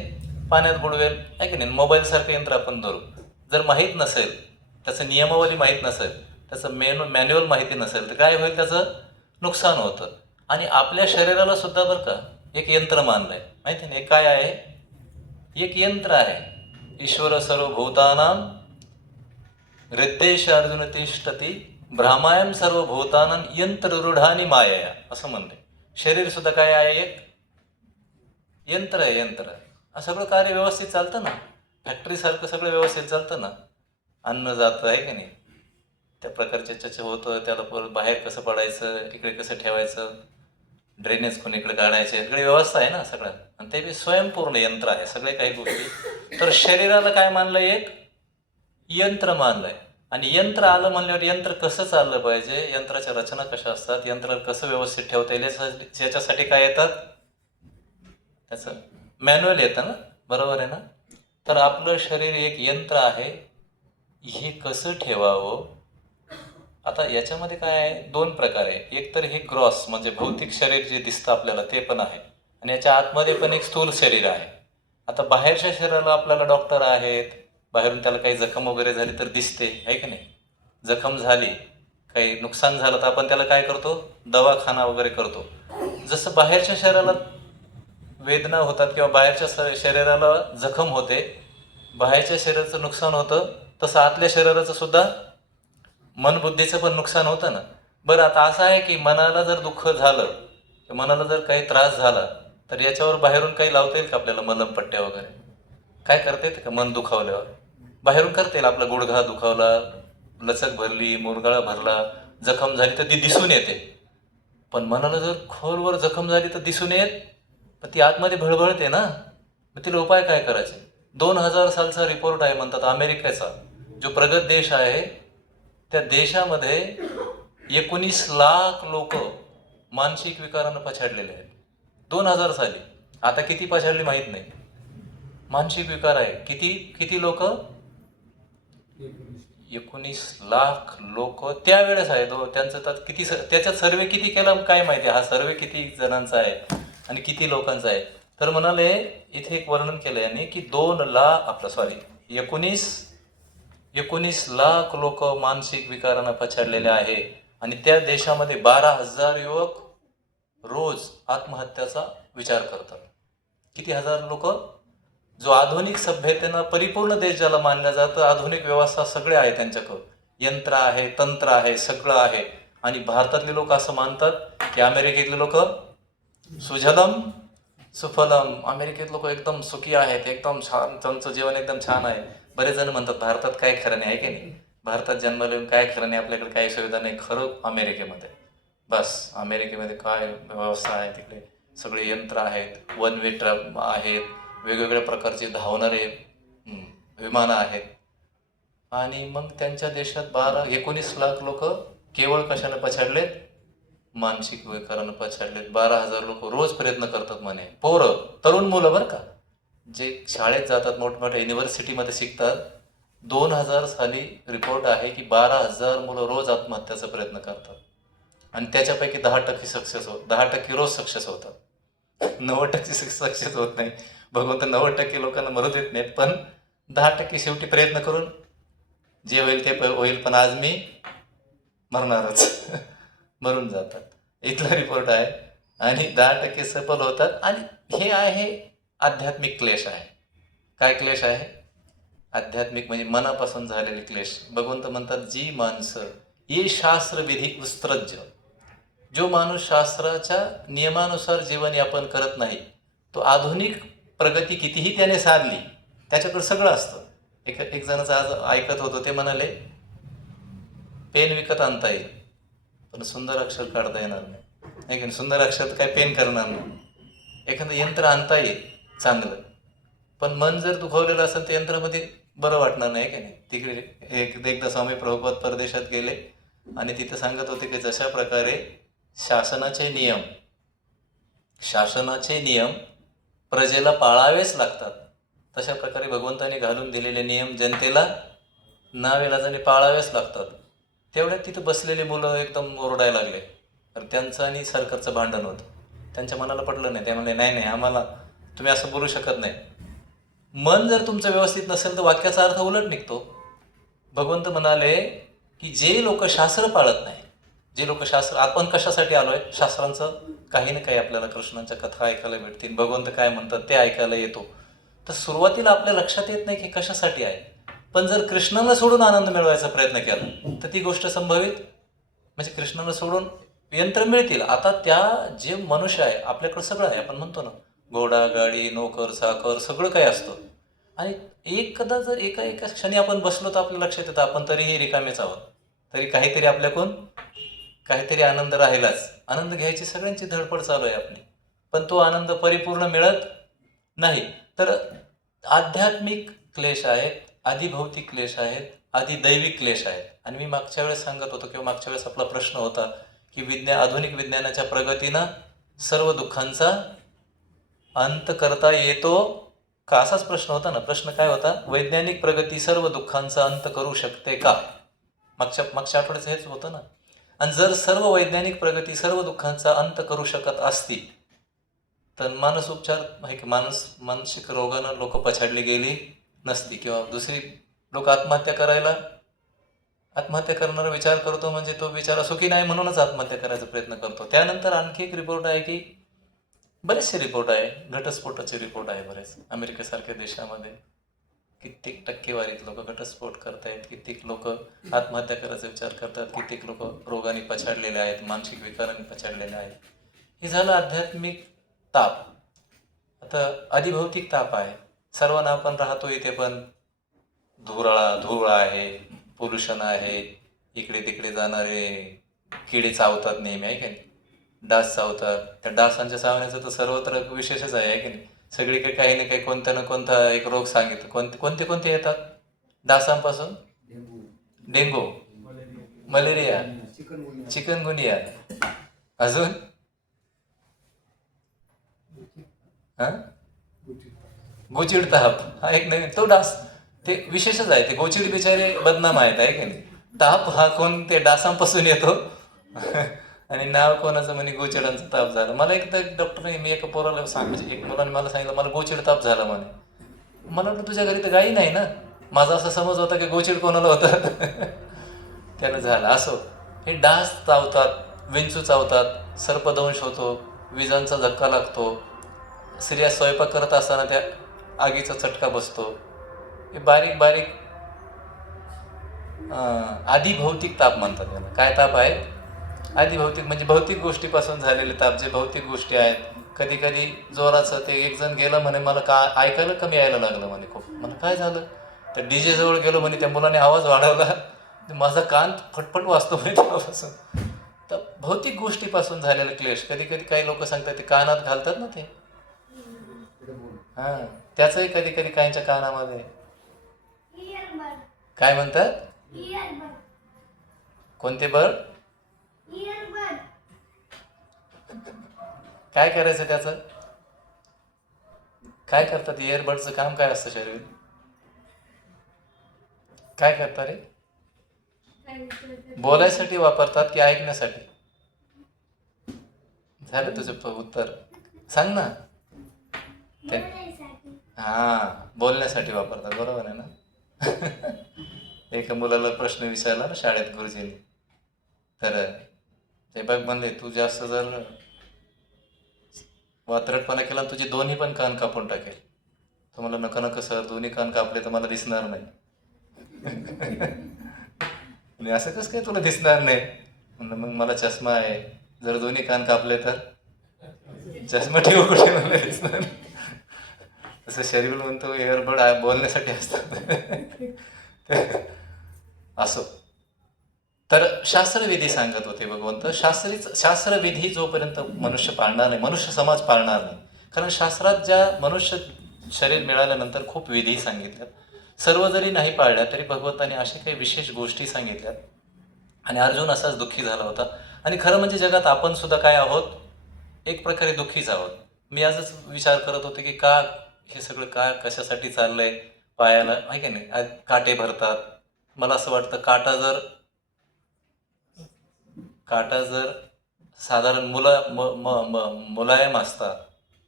पाण्यात बुडवेल आहे की नाही. मोबाईलसारखं यंत्र आपण धरू, जर माहीत नसेल, त्याचं नियमावली माहीत नसेल, त्याचं मॅन्युअल माहिती नसेल, तर काय होईल, त्याचं नुकसान होतं. आणि आपल्या शरीराला सुद्धा बरं का एक यंत्र मानलंय, माहिती नाही काय आहे, एक यंत्र आहे. ईश्वर सर्वभूतानां हृद्देश अर्जुन तिष्ठती भ्रामायम सर्वभूतानां यंत्ररूढानी मायया असं म्हणले. शरीर सुद्धा काय आहे, एक यंत्र आहे. यंत्र सगळं कार्य व्यवस्थित चालतं ना, फॅक्टरीसारखं सगळं व्यवस्थित चालतं ना. अन्न जातं आहे की नाही, त्या प्रकारचे चच होतं, त्याला परत बाहेर कसं पडायचं, इकडे कसं ठेवायचं, ड्रेनेज कोणीकडे काढायचे, सगळी व्यवस्था आहे ना सगळं. आणि ते बी स्वयंपूर्ण यंत्र आहे सगळे काही गोष्टी. तर शरीराला काय मानलंय, एक यंत्र मानलंय. आणि यंत्र आलं म्हणल्यावर यंत्र कसं चाललं पाहिजे, यंत्राच्या रचना कशा असतात, यंत्र कसं व्यवस्थित ठेवता येईल, याच्यासाठी काय येतात, त्याचं मॅन्युअल येतं ना, बरोबर आहे ना. तर आपलं शरीर एक यंत्र आहे, हे कसं ठेवावं. आता याच्यामध्ये काय आहे, दोन प्रकार आहे. एक तर हे ग्रॉस म्हणजे भौतिक शरीर जे दिसतं आपल्याला ते पण आहे, आणि याच्या आतमध्ये पण एक स्थूल शरीर आहे. आता बाहेरच्या शरीराला आपल्याला डॉक्टर आहेत, बाहेरून त्याला काही जखम वगैरे झाली तर दिसते आहे की नाही. जखम झाली, काही नुकसान झालं तर आपण त्याला काय करतो, दवाखाना वगैरे करतो. जसं बाहेरच्या शरीराला वेदना होतात किंवा बाहेरच्या शरीराला जखम होते, बाहेरच्या शरीराचं नुकसान होतं, तसं आतल्या शरीराचं सुद्धा, मन बुद्धीचं पण नुकसान होतं ना. बरं, आता असं आहे की मनाला जर दुःख झालं, मनाला जर काही त्रास झाला तर याच्यावर बाहेरून काही लावता येईल का आपल्याला, मलमपट्ट्या वगैरे काय करता येते का. मन दुखावल्यावर बाहेरून करता येईल, आपला गुडघा दुखावला, लचक भरली, मुरगाळा भरला, जखम झाली तर ती दिसून येते. पण मनाला जर खोलवर जखम झाली तर दिसून येत, पण ती आतमध्ये भळभळते ना. मग तिला उपाय काय करायचे. 2000 सालचा रिपोर्ट आहे म्हणतात अमेरिकेचा, जो प्रगत देश आहे, त्या देशामध्ये 19 लाख लोक मानसिक विकारानं पछाडलेले आहेत 2000 साली. आता किती पछाडली माहीत नाही. मानसिक विकार आहे किती किती लोक, 19 लाख लोक त्यावेळेस आहेत. त्यांचं तर किती, त्याच्यात सर्वे किती केला काय माहिती, हा सर्वे किती जणांचा आहे आणि किती लोकांचा आहे. तर म्हणाले, इथे एक वर्णन केलं यांनी की 19 लाख लोक मानसिक विकारानं पछाडलेले आहे. आणि त्या देशामध्ये 12,000 युवक रोज आत्महत्याचा विचार करतात. किती हजार लोक. जो आधुनिक सभ्यतेनं परिपूर्ण देश ज्याला मानलं जातं, आधुनिक व्यवस्था सगळे आहे त्यांच्याकडं, यंत्र आहे, तंत्र आहे, सगळं आहे. आणि भारतातले लोक असं मानतात की अमेरिकेतले लोक सुजलम सुफलम, अमेरिकेत लोक एकदम सुखी आहेत, एकदम छान, त्यांचं जीवन एकदम छान आहे. बरेच जण म्हणतात भारतात काय खरं नाही आहे की नाही, भारतात जन्मले काय खरं नाही, आपल्याकडे काही सुविधा नाही. खरं अमेरिकेमध्ये, बस अमेरिकेमध्ये काय व्यवस्था आहे, तिकडे सगळे यंत्र आहेत, वन वे ट्रॅप आहेत, वेगवेगळ्या प्रकारचे धावणारे विमानं आहेत. आणि मग त्यांच्या देशात 19 लाख लोक केवळ कशाने पछाडलेत, मानसिक विकारानं पछाडलेत. 12,000 लोक रोज प्रयत्न करतात म्हणे, पोरं, तरुण मुलं बरं का, जे शाळेत जातात, मोठमोठ्या युनिव्हर्सिटीमध्ये शिकतात, 2000 साली रिपोर्ट आहे की 12,000 मुलं रोज आत्महत्याचा प्रयत्न करतात आणि त्याच्यापैकी 10% सक्सेस 10% रोज सक्सेस होतात. 90% सक्सेस होत नाही. भगवंत 90% लोकांना मरू देत नाहीत, पण 10% शेवटी प्रयत्न करून जे होईल ते होईल, पण आज मी मरणारच. मरून जातात. इथला रिपोर्ट आहे. आणि 10% सफल होतात. आणि हे आहे आध्यात्मिक क्लेश आहे. काय क्लेश आहे? आध्यात्मिक म्हणजे मनापासून झालेले क्लेश. भगवंत म्हणतात, जी माणसं ये शास्त्र विधी उत्सृज्य, जो माणूस शास्त्राच्या नियमानुसार जीवनयापन करत नाही, तो आधुनिक प्रगती कितीही त्याने साधली, त्याच्याकडे सगळं असतं. एक जणाचं आज ऐकत होतो, ते म्हणाले, पेन विकत आणता येईल पण सुंदर अक्षर काढता येणार नाही. नाही की सुंदर अक्षर काय पेन करणार नाही. एखादं यंत्र आणता येईल चांगलं, पण मन जर दुखवलेलं असेल तर यंत्रामध्ये बरं वाटणार नाही की नाही. तिकडे एकदा स्वामी प्रभुपाद परदेशात गेले आणि तिथे सांगत होते की जशा प्रकारे शासनाचे नियम प्रजेला पाळावेच लागतात, तशा प्रकारे भगवंताने घालून दिलेले नियम जनतेला नाविलाजाने पाळावेच लागतात. तेवढ्यात तिथं बसलेले मुलं एकदम ओरडायला लागले, तर त्यांचं आणि सरकारचं भांडण होतं. त्यांच्या मनाला पटलं नाही. ते म्हणले, नाही आम्हाला तुम्ही असं बोलू शकत नाही. मन जर तुमचं व्यवस्थित नसेल तर वाक्याचा अर्थ उलट निघतो. भगवंत म्हणाले की जे लोक शास्त्र पाळत नाही, जे लोक शास्त्र, आपण कशासाठी आलोय? शास्त्रांचं काही ना काही आपल्याला कृष्णांच्या कथा ऐकायला भेटतील, भगवंत काय म्हणतात ते ऐकायला येतो. तर सुरुवातीला आपल्या लक्षात येत नाही की कशासाठी आहे. पण जर कृष्णाला सोडून आनंद मिळवायचा प्रयत्न केला तर ती गोष्ट संभवित, म्हणजे कृष्णाला सोडून यंत्र मिळतील. आता त्या जे मनुष्य आहे, आपल्याकडं सगळं आहे. आपण म्हणतो ना, घोडा, गाडी, नोकर, चाकर सगळं काही असतं. आणि एकदा जर एका क्षणी आपण बसलो तर आपल्या लक्षात येतं आपण तरीही रिकामेच आहोत. तरी काहीतरी आपल्याकडून काहीतरी आनंद राहिलाच. आनंद घ्यायची सगळ्यांची धडपड चालू आहे आपली, पण तो आनंद परिपूर्ण मिळत नाही. तर आध्यात्मिक क्लेश आहेत, आधिभौतिक क्लेश आहेत, आधिदैविक क्लेश आहेत. आणि मी मागच्या वेळेस सांगत होतो किंवा मागच्या वेळेस आपला प्रश्न होता की आधुनिक विज्ञानाच्या प्रगतीनं सर्व दुःखांचा अंत करता येतो का? असाच प्रश्न होता ना. प्रश्न काय होता? वैज्ञानिक प्रगती सर्व दुःखांचा अंत करू शकते का? मागच्या आठवड्याचं हेच होतं ना. आणि जर सर्व वैज्ञानिक प्रगती सर्व दुःखांचा अंत करू शकत असती तर मानसिक रोगानं लोक पछाडली गेली नसती, किंवा दुसरी लोक आत्महत्या करणारा विचार करतो म्हणजे तो बिचारा सुखी नाही म्हणूनच आत्महत्या करायचा प्रयत्न करतो. त्यानंतर आणखी एक रिपोर्ट आहे की बरेचसे रिपोर्ट आहे, घटस्फोटाचे रिपोर्ट आहे बरेच. अमेरिकेसारख्या देशामध्ये कित्येक टक्केवारीत लोक घटस्फोट करतायत, कित्येक लोक आत्महत्या करायचा विचार करतात, कित्येक लोक रोगाने पछाडलेले आहेत, मानसिक विकाराने पछाडलेले आहेत. हे झालं आध्यात्मिक ताप. आता अधिभौतिक ताप आहे. सर्वांना आपण राहतो इथे, पण धूळ आहे, पोल्युशन आहे, इकडे तिकडे जाणारे किडे चावतात नेहमी, आहे की नाही. डास चावतात. त्या डासांच्या चावण्याचं तर सर्वत्र विशेषच आहे की नाही. सगळीकडे काही ना काही कोणता ना कोणता एक रोग सांगितलं. कोणते येतात डासांपासून? डेंगू, मलेरिया, चिकनगुनिया, अजून गोचिड ताप हा एक नवीन तो डास. ते विशेषच आहे. ते गोचिड बिचारे बदनाम आहेत, आहे की नाही. ताप हा कोण ते डासांपासून येतो. आणि नाव कोणाचं म्हणे गोचिडांचा ताप झाला. मला एकदा डॉक्टरने, मी एका पोराला म्हणजे एक मुलाने मला सांगितलं, मला गोचिड ताप झाला म्हणे. मला वाटलं तुझ्या घरी तर गाई नाही ना. माझा असा समज होता की गोचिड कोणाला होतं. त्यानं झालं असो. हे डास चावतात, विंचू चावतात, सर्पदंश होतो, विजांचा धक्का लागतो, स्त्रिया स्वयंपाक करत असताना त्या आगीचा चटका बसतो. हे बारीक बारीक आधिभौतिक ताप म्हणतात त्याला. काय ताप आहे? आधिभौतिक म्हणजे भौतिक गोष्टीपासून झालेले ताप, जे भौतिक गोष्टी आहेत. कधी कधी जोराचं, ते एक जण गेलं म्हणे, मला ऐकायला कमी यायला लागलं म्हणे खूप. मला काय झालं? तर डीजे जवळ गेलो म्हणे, त्या मुलाने आवाज वाढवला, माझा कान फटफट वाजतो म्हणे तेव्हापासून. तर भौतिक गोष्टीपासून झालेलं क्लेश. कधी कधी काही लोक सांगतात ते कानात घालतात ना, ते त्याचंही कधी कधी काहींच्या कानामध्ये काय म्हणतात, कोणते बर्ड, काय करायचं त्याचं? काय करतात इयरबडचं काम काय असतं शरीर? काय करतात रे? बोलायसाठी वापरतात की ऐकण्यासाठी? झालं तुझं उत्तर, सांग ना. ते बोलण्यासाठी वापरतात, बरोबर आहे ना. एका मुलाला प्रश्न विचारला ना शाळेत गुरुजींनी, तर ते बघ म्हणले तू जास्त जर वात्रटपणा केला तुझे दोन्ही पण कान कापून टाकेल. तो मला नका नका सर, दोन्ही कान कापले तर मला दिसणार नाही. आणि असं कसं काय तुला दिसणार नाही? म्हणलं मग मला चष्मा आहे, जर दोन्ही कान कापले तर चष्मा ठेवू कुठे, मला दिसणार. तसं शरीर म्हणतो एअरबड बोलण्यासाठी असतात. असो, तर शास्त्रविधी सांगत होते भगवंत. शास्त्रविधी जोपर्यंत मनुष्य पाळणार नाही, मनुष्य समाज पाळणार नाही. कारण शास्त्रात ज्या मनुष्य शरीर मिळाल्यानंतर खूप विधी सांगितल्यात. सर्व जरी नाही पाळल्या तरी भगवंताने अशा काही विशेष गोष्टी सांगितल्यात. आणि अर्जुन असाच दुःखी झाला होता. आणि खरं म्हणजे जगात आपण सुद्धा काय आहोत, एक प्रकारे दुःखीच आहोत. मी आजच विचार करत होते की का हे सगळं का कशासाठी चाललंय. पायाला आहे की नाही काटे भरतात. मला असं वाटतं काटा जर साधारण मुलायम असता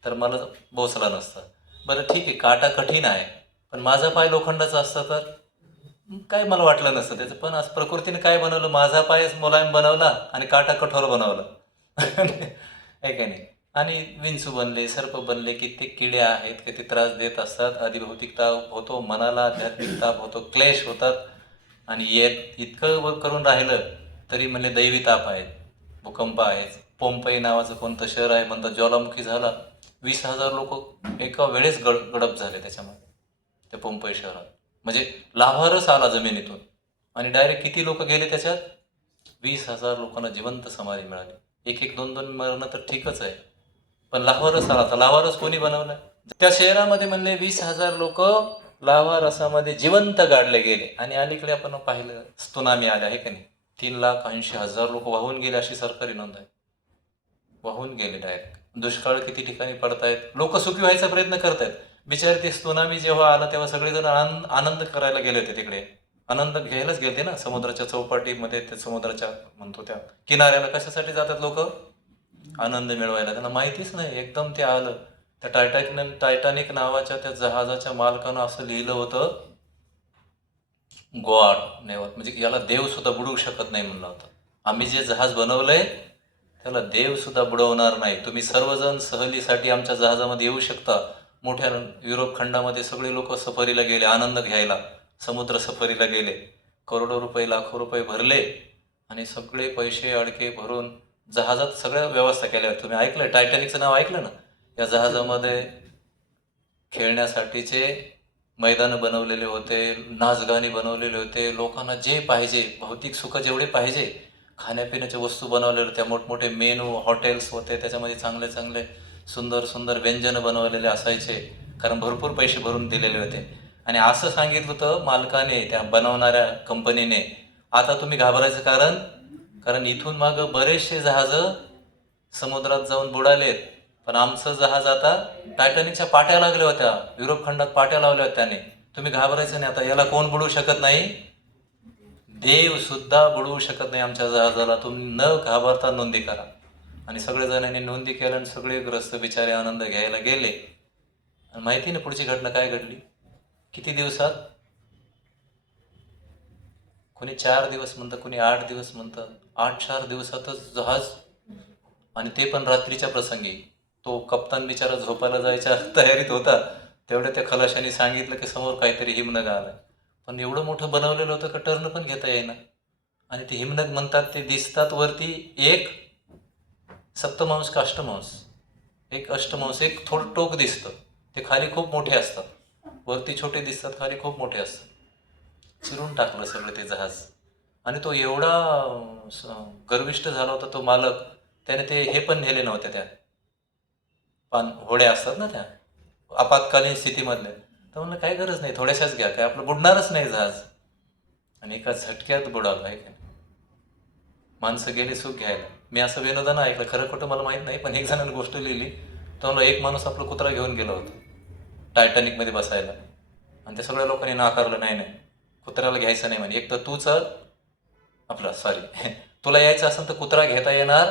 तर मला बोचला नसता. बरं ठीक आहे, काटा कठीण आहे, पण माझा पाय लोखंडाचा असता तर काय मला वाटलं नसतं त्याचं. पण आज प्रकृतीने काय बनवलं, माझा पाय मुलायम बनवला आणि काटा कठोर बनवला. आहे का नाही. आणि विंचू बनले, सर्प बनले, कित्येक किडे आहेत की ते त्रास देत असतात. अधिभौतिक ताप होतो, मनाला आध्यात्मिक ताप होतो, क्लेश होतात. आणि इतकं करून राहिलं तरी म्हणले दैवी ताप आहेत, भूकंप आहेत. पोंपई नावाचं कोणतं शहर आहे म्हणतात ज्वालामुखी झाला, 20,000 लोक एका वेळेस गडप झाले त्याच्यामध्ये, त्या पोंपई शहरात. म्हणजे लाव्हारस आला जमिनीतून आणि डायरेक्ट किती लोक गेले त्याच्यात, 20,000 लोकांना जिवंत समाधी मिळाली. एक एक दोन दोन मरणं तर ठीकच आहे, पण लाव्हारस आला. तर लाव्हारस कोणी बनवला? त्या शहरामध्ये म्हणले 20,000 लोक लाव्हा रसामध्ये जिवंत गाडले गेले. आणि अलीकडे आपण पाहिलं त्सुनामी आले आहे की नाही, 3,80,000 लोक वाहून गेले अशी सरकारी नोंद आहे. वाहून गेले डायरेक्ट. दुष्काळ किती ठिकाणी पडतायत, लोक सुखी व्हायचा प्रयत्न करतायत. बिचारे ते त्सुनामी जेव्हा आला तेव्हा सगळेजण आनंद करायला गेले होते तिकडे, आनंद घ्यायलाच गेले ना समुद्राच्या चौपाटीमध्ये, ते समुद्राच्या म्हणतो त्या किनाऱ्याला कशासाठी जातात लोक, आनंद मिळवायला. त्यांना माहितीच नाही, एकदम ते आलं. त्या टायटॅनिक नावाच्या त्या जहाजाच्या मालकानं असं लिहिलं होतं, गॉड नेवर, म्हणजे याला देव सुद्धा बुडवू शकत नाही म्हणलं होतं. आम्ही जे जहाज बनवलंय त्याला देव सुद्धा बुडवणार नाही. तुम्ही सर्वजण सहलीसाठी आमच्या जहाजामध्ये येऊ शकता. मोठ्या युरोप खंडामध्ये सगळे लोक सफरीला गेले आनंद घ्यायला, समुद्र सफरीला गेले. करोडो रुपये लाखो रुपये भरले आणि सगळे पैसे अडके भरून जहाजात सगळ्या व्यवस्था केल्या. तुम्ही ऐकलं टायटॅनिकचं नाव ऐकलं ना. या जहाजामध्ये खेळण्यासाठीचे मैदानं बनवलेले होते, नाचगाणी बनवलेले होते, लोकांना जे पाहिजे भौतिक सुख जेवढे पाहिजे, खाण्यापिण्याच्या वस्तू बनवलेल्या होत्या, मोठमोठे मेनू हॉटेल्स होते, त्याच्यामध्ये चांगले चांगले सुंदर सुंदर व्यंजनं बनवलेले असायचे, कारण भरपूर पैसे भरून दिलेले होते. आणि असं सांगितलं होतं मालकाने, त्या बनवणाऱ्या कंपनीने, आता तुम्ही घाबरायचं कारण इथून मागं बरेचसे जहाजं समुद्रात जाऊन बुडालेत, पण आमचं जहाज आता टायटॅनिकच्या पाट्या लागल्या होत्या, युरोप खंडात पाट्या लावल्या होत्या त्याने. तुम्ही घाबरायचं नाही, आता याला कोण बुडवू शकत नाही, देव सुद्धा बुडवू शकत नाही आमच्या जहाजाला, तुम्ही न घाबरता नोंदी करा. आणि सगळेजणांनी नोंदी केल्या आणि सगळे ग्रस्त बिचारे आनंद घ्यायला गेले. आणि माहिती ना पुढची घटना काय घडली, किती दिवसात, कोणी 4 दिवस म्हणतं, कोणी 8 दिवस म्हणतं, 8-4 दिवसातच जहाज, आणि ते पण रात्रीच्या प्रसंगी. तो कप्तान बिचारा झोपायला जायच्या तयारीत होता, तेवढ्या त्या खलाशाने सांगितलं की समोर काहीतरी हिमनग आलाय. पण एवढं मोठं बनवलेलं होतं का टर्न पण घेता येईना. आणि ते हिमनग म्हणतात ते दिसतात वरती, एक सप्तमांश का अष्टमांश, एक अष्टमांश, एक थोडं टोक दिसतं. ते खाली खूप मोठे असतात, वरती छोटे दिसतात, खाली खूप मोठे असतात. चिरून टाकलं सगळं ते जहाज. आणि तो एवढा गर्विष्ठ झाला होता तो मालक, त्याने ते हे पण नेले नव्हते, त्या होड्या असतात ना त्या आपत्कालीन स्थितीमधल्या. तर म्हणलं काही गरज नाही, थोड्याशाच घ्या, काय आपलं बुडणारच नाही जहाज. आणि एका झटक्यात बुडालं आहे का. माणसं गेली सुख घ्यायला. मी असं विनोदानं ऐकलं, खरं खोटं मला माहीत नाही, पण एक जणांनी गोष्ट लिहिली, तर म्हणलं एक माणूस आपलं कुत्रा घेऊन गेला होता. टायटॅनिकमध्ये बसायला, आणि त्या सगळ्या लोकांनी नाकारलं, नाही नाही कुत्र्याला घ्यायचं नाही म्हणे. एक तर तूच आपला सॉरी तुला यायचं असेल तर कुत्रा घेता येणार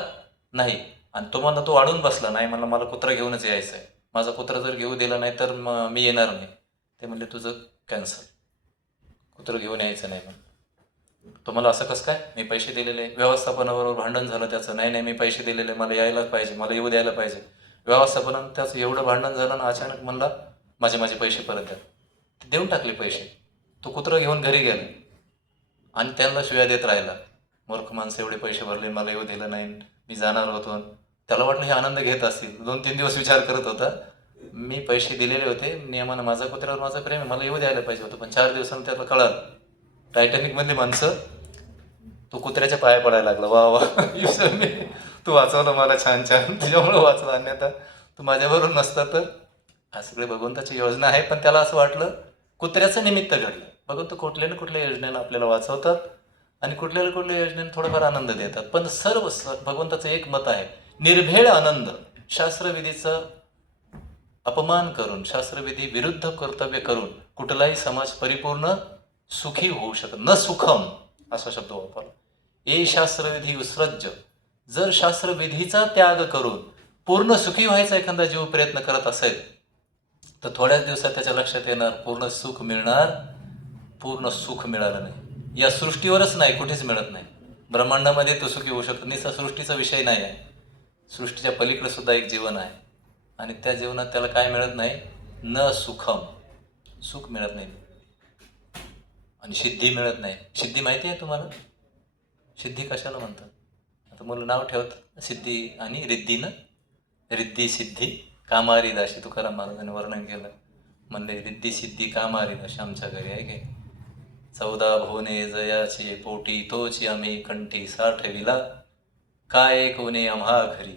नाही. आणि तो म्हणला, तो अडून बसला, नाही म्हणलं मला कुत्रा घेऊनच यायचं आहे, माझा कुत्रा जर घेऊ दिला नाही तर मी येणार नाही. ते म्हणले तुझं कॅन्सल, कुत्रं घेऊन यायचं नाही म्हणून. तो मला असं कसं काय, मी पैसे दिलेले. व्यवस्थापनाबरोबर भांडण झालं त्याचं, नाही नाही मी पैसे दिलेले, मला यायलाच पाहिजे, मला येऊ द्यायला पाहिजे. व्यवस्थापनानं त्याचं एवढं भांडण झालं ना, अचानक म्हणला माझे पैसे परत द्या. ते देऊन टाकले पैसे. तो कुत्रं घेऊन घरी गेला आणि त्यांना शिव्या देत राहिला, मूर्ख माणसं एवढे पैसे भरले, मला येऊ दिलं नाही, मी जाणार होतो. त्याला वाटलं हे आनंद घेत असतील. 2-3 दिवस विचार करत होता, मी पैसे दिलेले होते नियमानं, माझा कुत्र्यावर माझं प्रेम आहे, मला येऊ द्यायला पाहिजे होतं. पण 4 दिवसांनी त्याला कळालं, टायटॅनिकमधली माणसं, तो कुत्र्याच्या पाया पडायला लागला, वा वा मी तू वाचवलं मला, छान छान, तुझ्यामुळं वाचलं, अन्यथा तू माझ्याबरोबर नसता तर. हा सगळे भगवंताची योजना आहे. पण त्याला असं वाटलं कुत्र्याचं निमित्त घडलं. भगवंत कुठल्या ना कुठल्या योजनेला आपल्याला वाचवतात आणि कुठल्या ना कुठल्या योजनेने थोडाफार आनंद देतात. पण सर्व भगवंताचं एक मत आहे, निर्भेळ आनंद. शास्त्रविधीचा अपमान करून, शास्त्रविधी विरुद्ध कर्तव्य करून कुठलाही समाज परिपूर्ण सुखी होऊ शकत न सुखम असा शब्द वापरला. ए शास्त्रविधी विसृज्य. जर शास्त्रविधीचा त्याग करून पूर्ण सुखी व्हायचा एखादा जीव प्रयत्न करत असेल तर थोड्याच दिवसात त्याच्या लक्षात येणार पूर्ण सुख मिळणार. पूर्ण सुख मिळालं नाही, या सृष्टीवरच नाही, कुठेच मिळत नाही. ब्रह्मांडामध्ये तो सुखी होऊ शकतो. निसा सृष्टीचा विषय नाही आहे, सृष्टीच्या पलीकडे सुद्धा एक जीवन आहे आणि त्या जीवनात त्याला काय मिळत नाही, न सुखम, सुख मिळत नाही आणि सिद्धी मिळत नाही. सिद्धी माहिती आहे तुम्हाला? सिद्धी कशाला म्हणतात? आता मुलं नाव ठेवत सिद्धी आणि रिद्धीनं. रिद्धी सिद्धी कामारी दाशी तुकाराम महाराजांनी वर्णन केलं. म्हणले रिद्धी सिद्धी कामारी दाशी आमच्या घरी आहे गे. 14 भुवने जयाचे पोटी, तोची आम्ही कंठी साठविला, काय कोणे आम्हा घरी,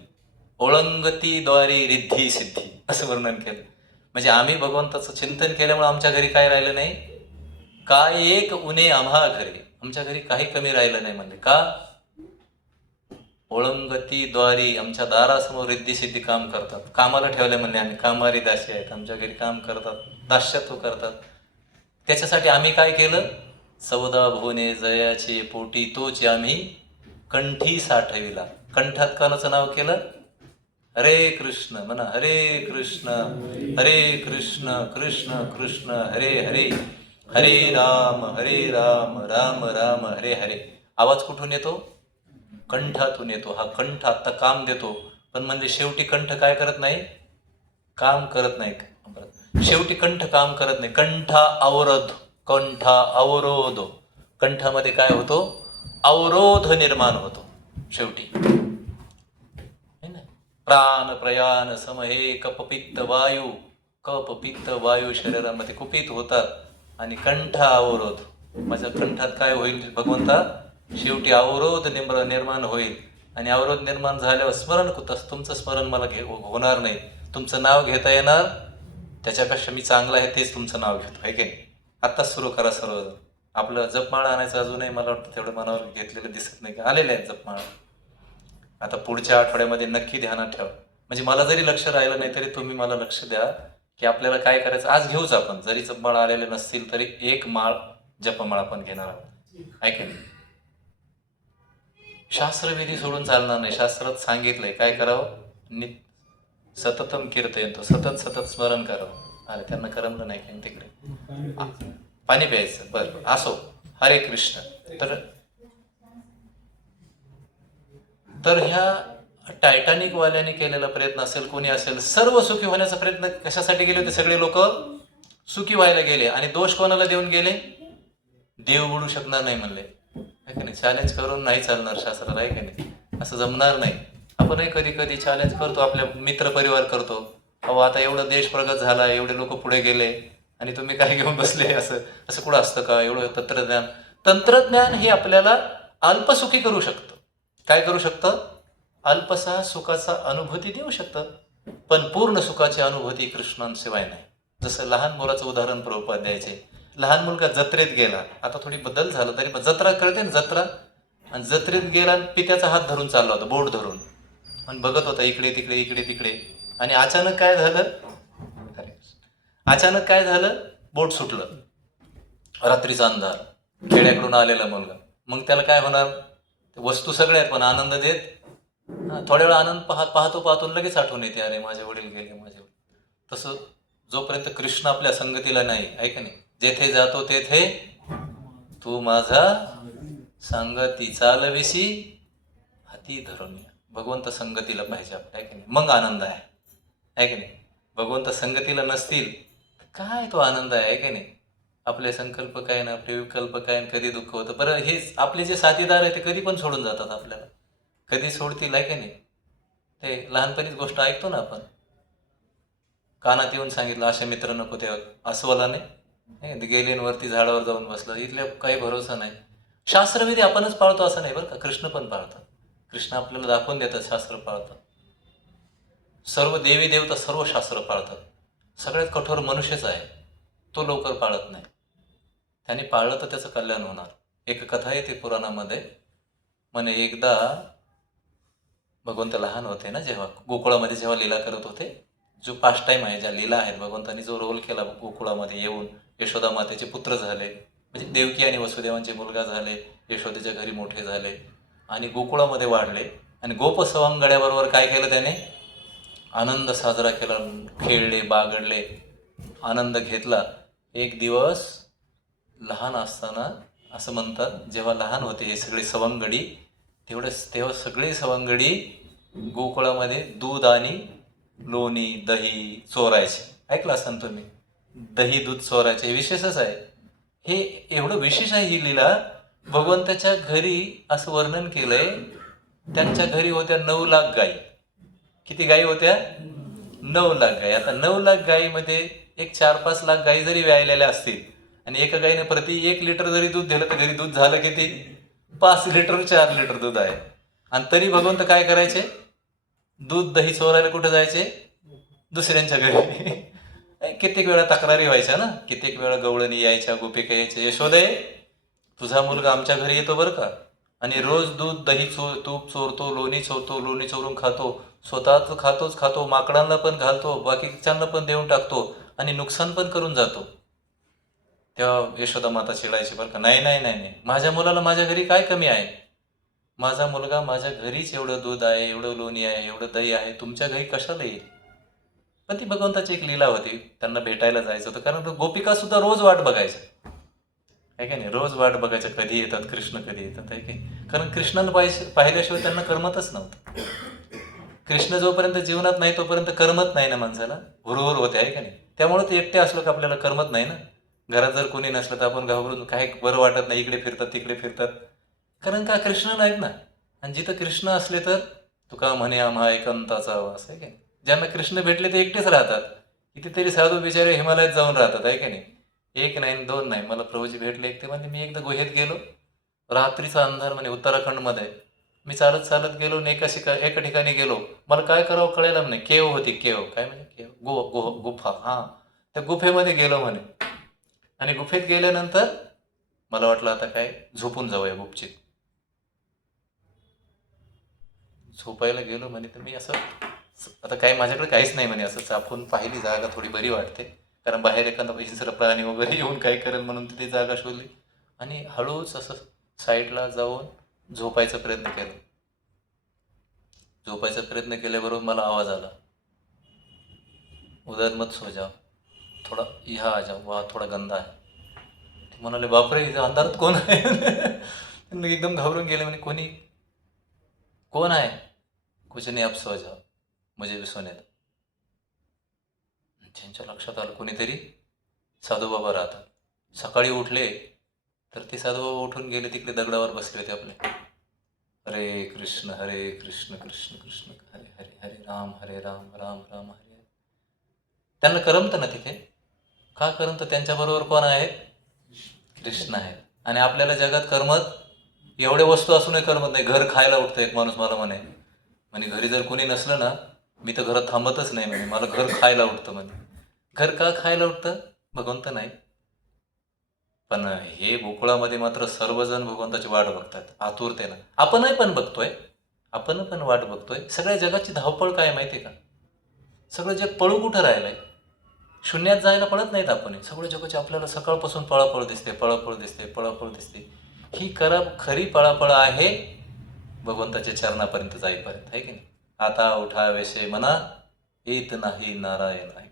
ओळंगती द्वारी रिद्धी सिद्धी, असं वर्णन केलं. म्हणजे आम्ही भगवंताचं चिंतन केल्यामुळे आमच्या घरी काय राहिलं नाही, काय एक उणे आम्हा घरी, आमच्या घरी काही कमी राहिलं नाही. म्हणले का, ओळंगती द्वारी, आमच्या दारासमोर रिद्धी सिद्धी काम करतात. कामाला ठेवले म्हणले आम्ही, कामारी दासी आहेत, आमच्या घरी काम करतात, दास्यत्व करतात. त्याच्यासाठी आम्ही काय केलं, 14 भुवने जयाचे पोटी, तोच आम्ही कंठी साठविला. कंठात कानाचं नाव केलं, हरे कृष्ण म्हणा, हरे कृष्ण हरे कृष्ण कृष्ण कृष्ण हरे हरे, हरे राम राम राम हरे हरे. आवाज कुठून येतो, कंठातून येतो. हा कंठ आता काम देतो, पण म्हणजे शेवटी कंठ काय करत नाही, काम करत नाही. शेवटी कंठ काम करत नाही. कंठा अवरोध, कंठा अवरोध, कंठामध्ये काय होतो, अवरोध निर्माण होतो शेवटी. प्राण प्रयाण समहे कप पित्त वायू, कप पित्त वायू शरीरामध्ये कुपित होतात आणि कंठ अवरोध. माझ्या कंठात काय होईल भगवंता, शेवटी अवरोध निर्माण होईल आणि अवरोध निर्माण झाल्यावर स्मरण तुमचं स्मरण मला होणार नाही, तुमचं नाव घेता येणार, त्याच्यापेक्षा मी चांगलं आहे तेच तुमचं नाव घेतो, आहे की नाही. आत्ताच सुरू करा सर्व. आपलं जपमाळा आणायचं अजूनही मला वाटतं तेवढं मनावर घेतलेलं दिसत नाही, का आलेले आहेत जपमाळा. आता पुढच्या आठवड्यामध्ये नक्की ध्यानात ठेवा. म्हणजे मला जरी लक्ष राहिलं नाही तरी तुम्ही मला लक्ष द्या की आपल्याला काय करायचं. आज घेऊच आपण, जरी जपमाळा आलेले नसतील तरी एक माळ जपमाळा आपण घेणार आहोत, आहे की नाही. शास्त्रविधी सोडून चालणार नाही. शास्त्रात सांगितलंय काय करावं, सततम कीर्तयंतो, सतत स्मरण करावं. अरे त्यांना करमलं नाही की तिकडे पाणी प्यायचं, बरं असो, हरे कृष्ण. तर ह्या टायटॅनिक वाल्याने केलेला प्रयत्न असेल, कोणी असेल, सर्व सुखी होण्याचा प्रयत्न कशासाठी केले होते, सगळे लोक सुखी व्हायला गेले आणि दोष कोणाला देऊन गेले, देव बुडू शकणार नाही म्हणले, आहे की नाही. चॅलेंज करून नाही चालणार शास्त्राला, आहे की नाही, असं जमणार नाही. आपणही कधी कधी चॅलेंज करतो, आपल्या मित्र परिवार करतो, अहो आता एवढं देश प्रगत झाला, एवढे लोक पुढे गेले आणि तुम्ही काय घेऊन बसले, असं कुठं असतं का. एवढं तंत्रज्ञान हे आपल्याला अल्पसुखी करू शकतं. काय करू शकतं, अल्पसा सुखाचा अनुभूती देऊ शकतं, पण पूर्ण सुखाची अनुभूती कृष्णांशिवाय नाही. जसं लहान मुलाचं उदाहरण प्रभुपाद द्यायचे. लहान मुलगा जत्रेत गेला, आता थोडी बदल झाला तरी जत्रा कळते ना, जत्रा, आणि जत्रेत गेला पित्याचा हात धरून चालला होता, बोट धरून, आणि बघत होता इकडे तिकडे इकडे तिकडे, आणि अचानक काय झालं, अचानक काय झालं, बोट सुटलं, रात्रीचा अंधार, खेड्याकडून आलेला मुलगा. मग त्याला काय होणार, वस्तू सगळ्या आहेत पण आनंद देत. थोड्या वेळा आनंद पाहतो लगेच आठवण येते, अरे माझे वडील गेले, माझे वडील. तसं जोपर्यंत कृष्ण आपल्या संगतीला नाही, ऐका नाही, जेथे जातो तेथे तू माझा संगती चालविसी हाती धरून या. भगवंत संगतीला पाहिजे आपल्या, ऐका नाही, मग आनंद आहे, ऐका नाही. भगवंत संगतीला नसतील काय तो आनंद आहे, ऐका नाही. आपले संकल्प काय ना, आपले विकल्प काय, कधी दुःख होतं. बरं, हे आपले जे साथीदार आहे ते कधी पण सोडून जातात आपल्याला, कधी सोडतील, आहे का नाही. ते लहानपणीच गोष्ट ऐकतो ना आपण, कानात येऊन सांगितलं असे मित्र नको, ते अस्वलाने गेली वरती झाडावर जाऊन बसलं. इथल्या काही भरोसा नाही. शास्त्रविधी आपणच पाळतो असं नाही बरं का, कृष्ण पण पाळतात. कृष्ण आपल्याला दाखवून देतात शास्त्र पाळतात. सर्व देवी देवता सर्व शास्त्र पाळतात. सगळ्यात कठोर मनुष्यच आहे, तो लवकर पाळत नाही. त्याने पाळलं तर त्याचं कल्याण होणार. एक कथा येते पुराणामध्ये, म्हणे एकदा भगवंत लहान होते ना, जेव्हा गोकुळामध्ये जेव्हा लीला करत होते, जो पास्ट टाईम आहे, ज्या लीला आहेत, भगवंतांनी जो रोल केला गोकुळामध्ये येऊन, यशोदा मातेचे पुत्र झाले, म्हणजे देवकी आणि वसुदेवांचे मुलगा झाले, यशोदेच्या घरी मोठे झाले आणि गोकुळामध्ये वाढले. आणि गोप सवंगड्याबरोबर काय केलं त्याने, आनंद साजरा केला, खेळले, बागडले, आनंद घेतला. एक दिवस लहान असताना, असं म्हणतात, जेव्हा लहान होते हे सगळे सवंगडी, तेव्हा सगळे सवंगडी गोकुळामध्ये दूध आणि लोणी दही चोरायचे. ऐकलं असाल तुम्ही, दही दूध चोरायचे, हे विशेषच आहे. हे एवढं विशेष आहे ही लीला. भगवंताच्या घरी असं वर्णन केलंय, त्यांच्या घरी होत्या 9 लाख गायी. किती गायी होत्या? 9 लाख गायी. आता 9 लाख गायीमध्ये एक 4-5 लाख गायी जरी व्यायलेल्या असतील आणि एका गायीने प्रति 1 लिटर जरी दूध दिलं तर घरी दूध झालं किती? 5 लिटर 4 लिटर दूध आहे. आणि तरी भगवंत काय करायचे, दूध दही चोरायला कुठे जायचे? दुसऱ्यांच्या घरी. कित्येक वेळा तक्रारी व्हायच्या ना, कित्येक वेळा गवळणी यायच्या, गोपिका यायच्या, यशोदे तुझा मुलगा आमच्या घरी येतो बरं का, आणि रोज दूध दही तूप चोरतो, लोणी चोरतो, लोणी चोरून खातो, स्वतःच खातो, माकडांना पण घालतो, बाकीच्यांना पण देऊन टाकतो आणि नुकसान पण करून जातो. तेव्हा यशोदा माता चिडायची बरं का, नाही, माझ्या मुलाला माझ्या घरी काय कमी आहे? माझा मुलगा माझ्या घरीच एवढं दूध आहे, एवढं लोणी आहे, एवढं दही आहे, तुमच्या घरी कशाला येईल? पण ती भगवंताची एक लीला होती, त्यांना भेटायला जायचं होतं. कारण गोपिका सुद्धा रोज वाट बघायच्या, आहे का नाही, रोज वाट बघायच्या, कधी येतात कृष्ण, कधी येतात, आहे की. कारण कृष्णाला पाहिल्याशिवाय त्यांना करमतच नव्हतं. कृष्ण जोपर्यंत जीवनात नाही तोपर्यंत करमत नाही ना माणसाला, हुरहुर होते, आहे का नाही. त्यामुळे ते एकटे असलो का आपल्याला करमत नाही ना. घरात जर कोणी नसलं तर आपण घाबरून काय बरं वाटत नाही, इकडे फिरतात तिकडे फिरतात, कारण का कृष्ण नाहीत ना. आणि जिथं कृष्ण असले तर तुका म्हणे आम्हा एकांताचा वास, आहे की. ज्यांना कृष्ण भेटले ते एकटेच राहतात. कितीतरी साधू बिचारे हिमालयात जाऊन राहतात, आहे की नाही. एक नाही 2 नाही, मला प्रभूजी भेटले. एक ते म्हणजे मी एकदा गुहेत गेलो, रात्रीचा अंधार, म्हणजे उत्तराखंडमध्ये. मी चालत गेलो आणि एका ठिकाणी गेलो, मला काय करावं कळेल नाही. केव होती, केव काय म्हणजे केव, गुफा, हां, त्या गुफेमध्ये गेलो म्हणे. आणि गुफेत गेल्यानंतर मला वाटलं आता काय झोपून जाऊया गुपचीत. झोपायला गेलो म्हणे, तर मी असं, आता काय माझ्याकडे काहीच नाही म्हणे, असं चापून पाहिली जागा, थोडी बरी वाटते, कारण बाहेर एखादा हिंस्र प्राणी वगैरे येऊन काय करेल म्हणून तिथे जागा शोधली. आणि हळूच असं साईडला जाऊन झोपायचा प्रयत्न केला. झोपायचा प्रयत्न केल्याबरोबर मला आवाज आला, उधर मत सो जाओ, थोडा यहाँ आ जाओ, वहाँ थोडा गंदा है. ते म्हणाले बापरे, इथं अंधारात कोण आहे? एकदम घाबरून गेले. म्हणे कोणी, कोण आहे? कुछ नहीं, आप सो जाओ, मुझे भी सोने दो. त्यांच्या लक्षात आलं कोणीतरी साधूबाबा राहतात. सकाळी उठले तर ते साधूबाबा उठून गेले, तिकडे दगडावर बसले होते आपले. हरे कृष्ण कृष्ण कृष्ण हरे हरे, हरे राम राम राम हरे हरे. त्यांना करमतं ना तिथे. का करमतं? त्यांच्याबरोबर कोण आहे? कृष्ण आहे. आणि आपल्याला जगात करमत, एवढ्या वस्तू असूनही करमत नाही. घर खायला उठतं एक माणूस मला म्हणे घरी जर कोणी नसलं ना, मी तर घरात थांबतच नाही म्हणे, मला घर खायला उठतं म्हणे. घर का खायला उठतं? भगवंत नाही. पण हे गोकुळामध्ये मात्र सर्वजण भगवंताची वाट बघतात आतुरतेनं. आपणही पण बघतोय, आपण पण वाट बघतोय. सगळ्या जगाची धावपळ काय माहिती आहे का? सगळं जग पळू कुठं राहिलंय? शून्यात जायला पळत नाहीत आपण. सगळ्या जगाची आपल्याला सकाळपासून पळापळ दिसते, पळापळ दिसते, पळापळ दिसते. ही खरी पळापळ आहे भगवंताच्या चरणापर्यंत जाईपर्यंत, आहे की नाही. आता उठावेसे मना येत नाही नारायण आहे.